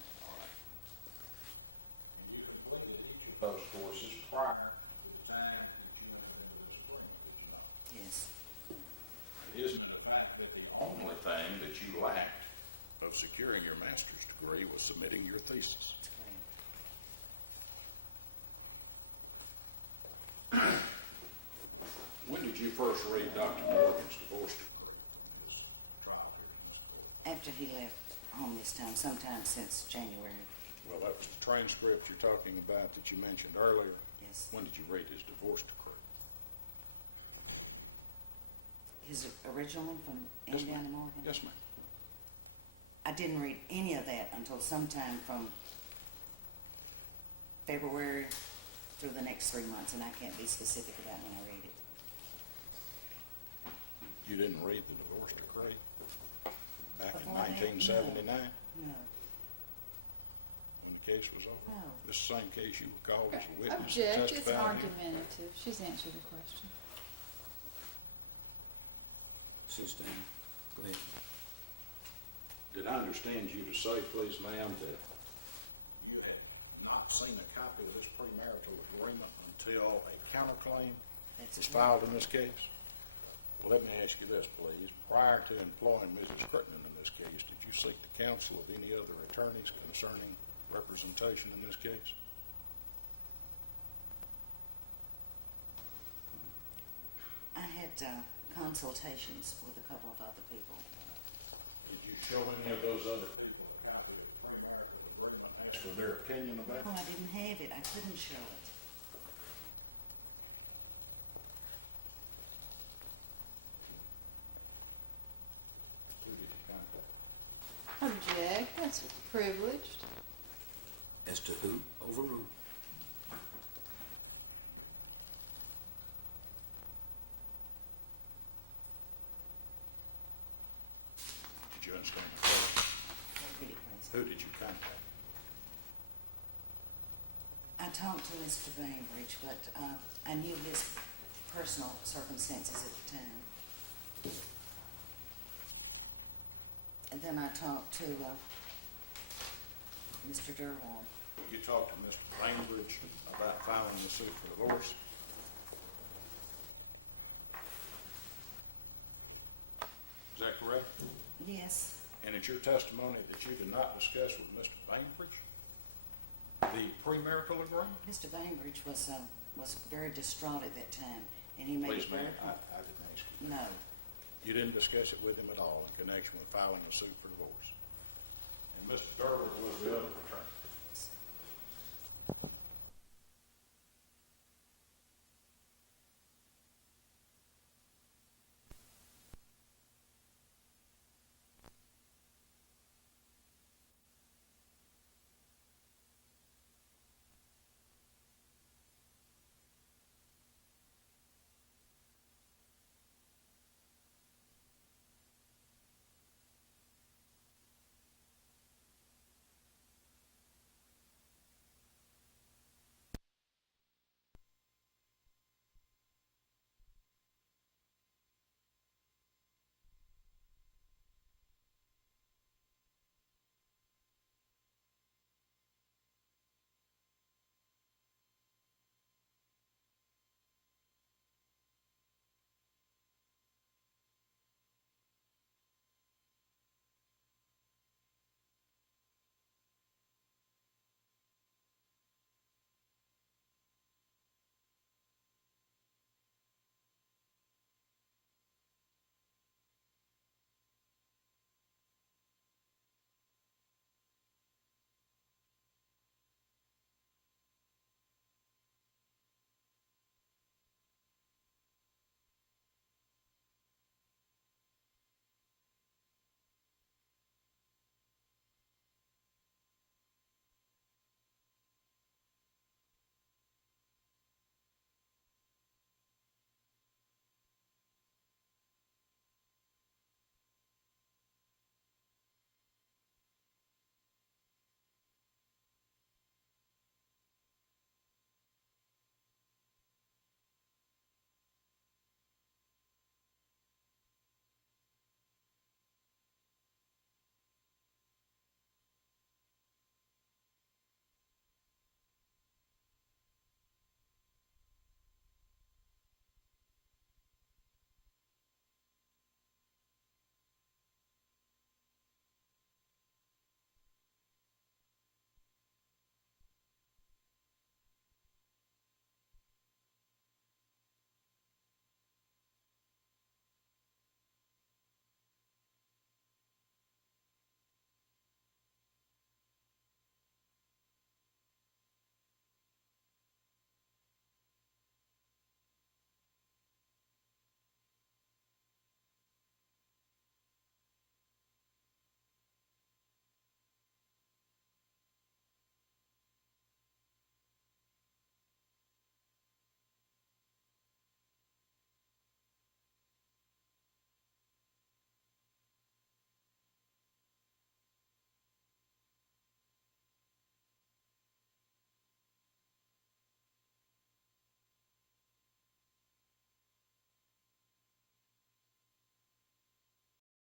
And you completed each of those courses prior to the time that you entered into this agreement, did you not? Yes, Isn't it a fact that the only thing that you lacked of securing your master's degree was submitting your thesis? that's correct. When did you first read Dr. Morgan's divorce decree in this trial here, Mr. Ford? After he left home this time, sometime since January. Well, that was the transcript you're talking about that you mentioned earlier. Yes, When did you read his divorce decree? his original one from Yes, ma'am. Indiana Morgan. Yes, ma'am. I didn't read any of that until sometime from February through the next 3 months, and I can't be specific about when I read it. You you didn't read the divorce decree back in Before that? 1979 No, when the case was over? no. This same case you were called as a witness to Object, it's testify here? argumentative. She's answered the question. Sustain. Go ahead. Did I understand you to say, please, ma'am, that you had not seen a copy of this premarital agreement until a counterclaim That's was it. filed in this case? Well, let me ask you this, please. Prior to employing Mrs. Crittenden in this case, did you seek the counsel of any other attorneys concerning representation in this case? I had consultations with a couple of other people. Did you show any of those other people a copy of the premarital agreement, ask for their opinion about No, it? I didn't have it. I couldn't show it. Who did you contact? Object, that's privileged. As to who? Overruled. Did you understand the question? Repeat it, please. Who did you contact? I talked to Mr. Bainbridge, but I knew his personal circumstances at the time. And then I talked to Mr. Durward. You talked to Mr. Bainbridge about filing the suit for divorce? Is that correct? Yes, And it's your testimony that you did not discuss with Mr. Bainbridge the premarital agreement? Mr. Bainbridge was very distraught at that time, and he made Please, it very ma'am, I didn't ask you. No, You didn't discuss it with him at all in connection with filing the suit for divorce? And Mr. Durwood was the other attorney?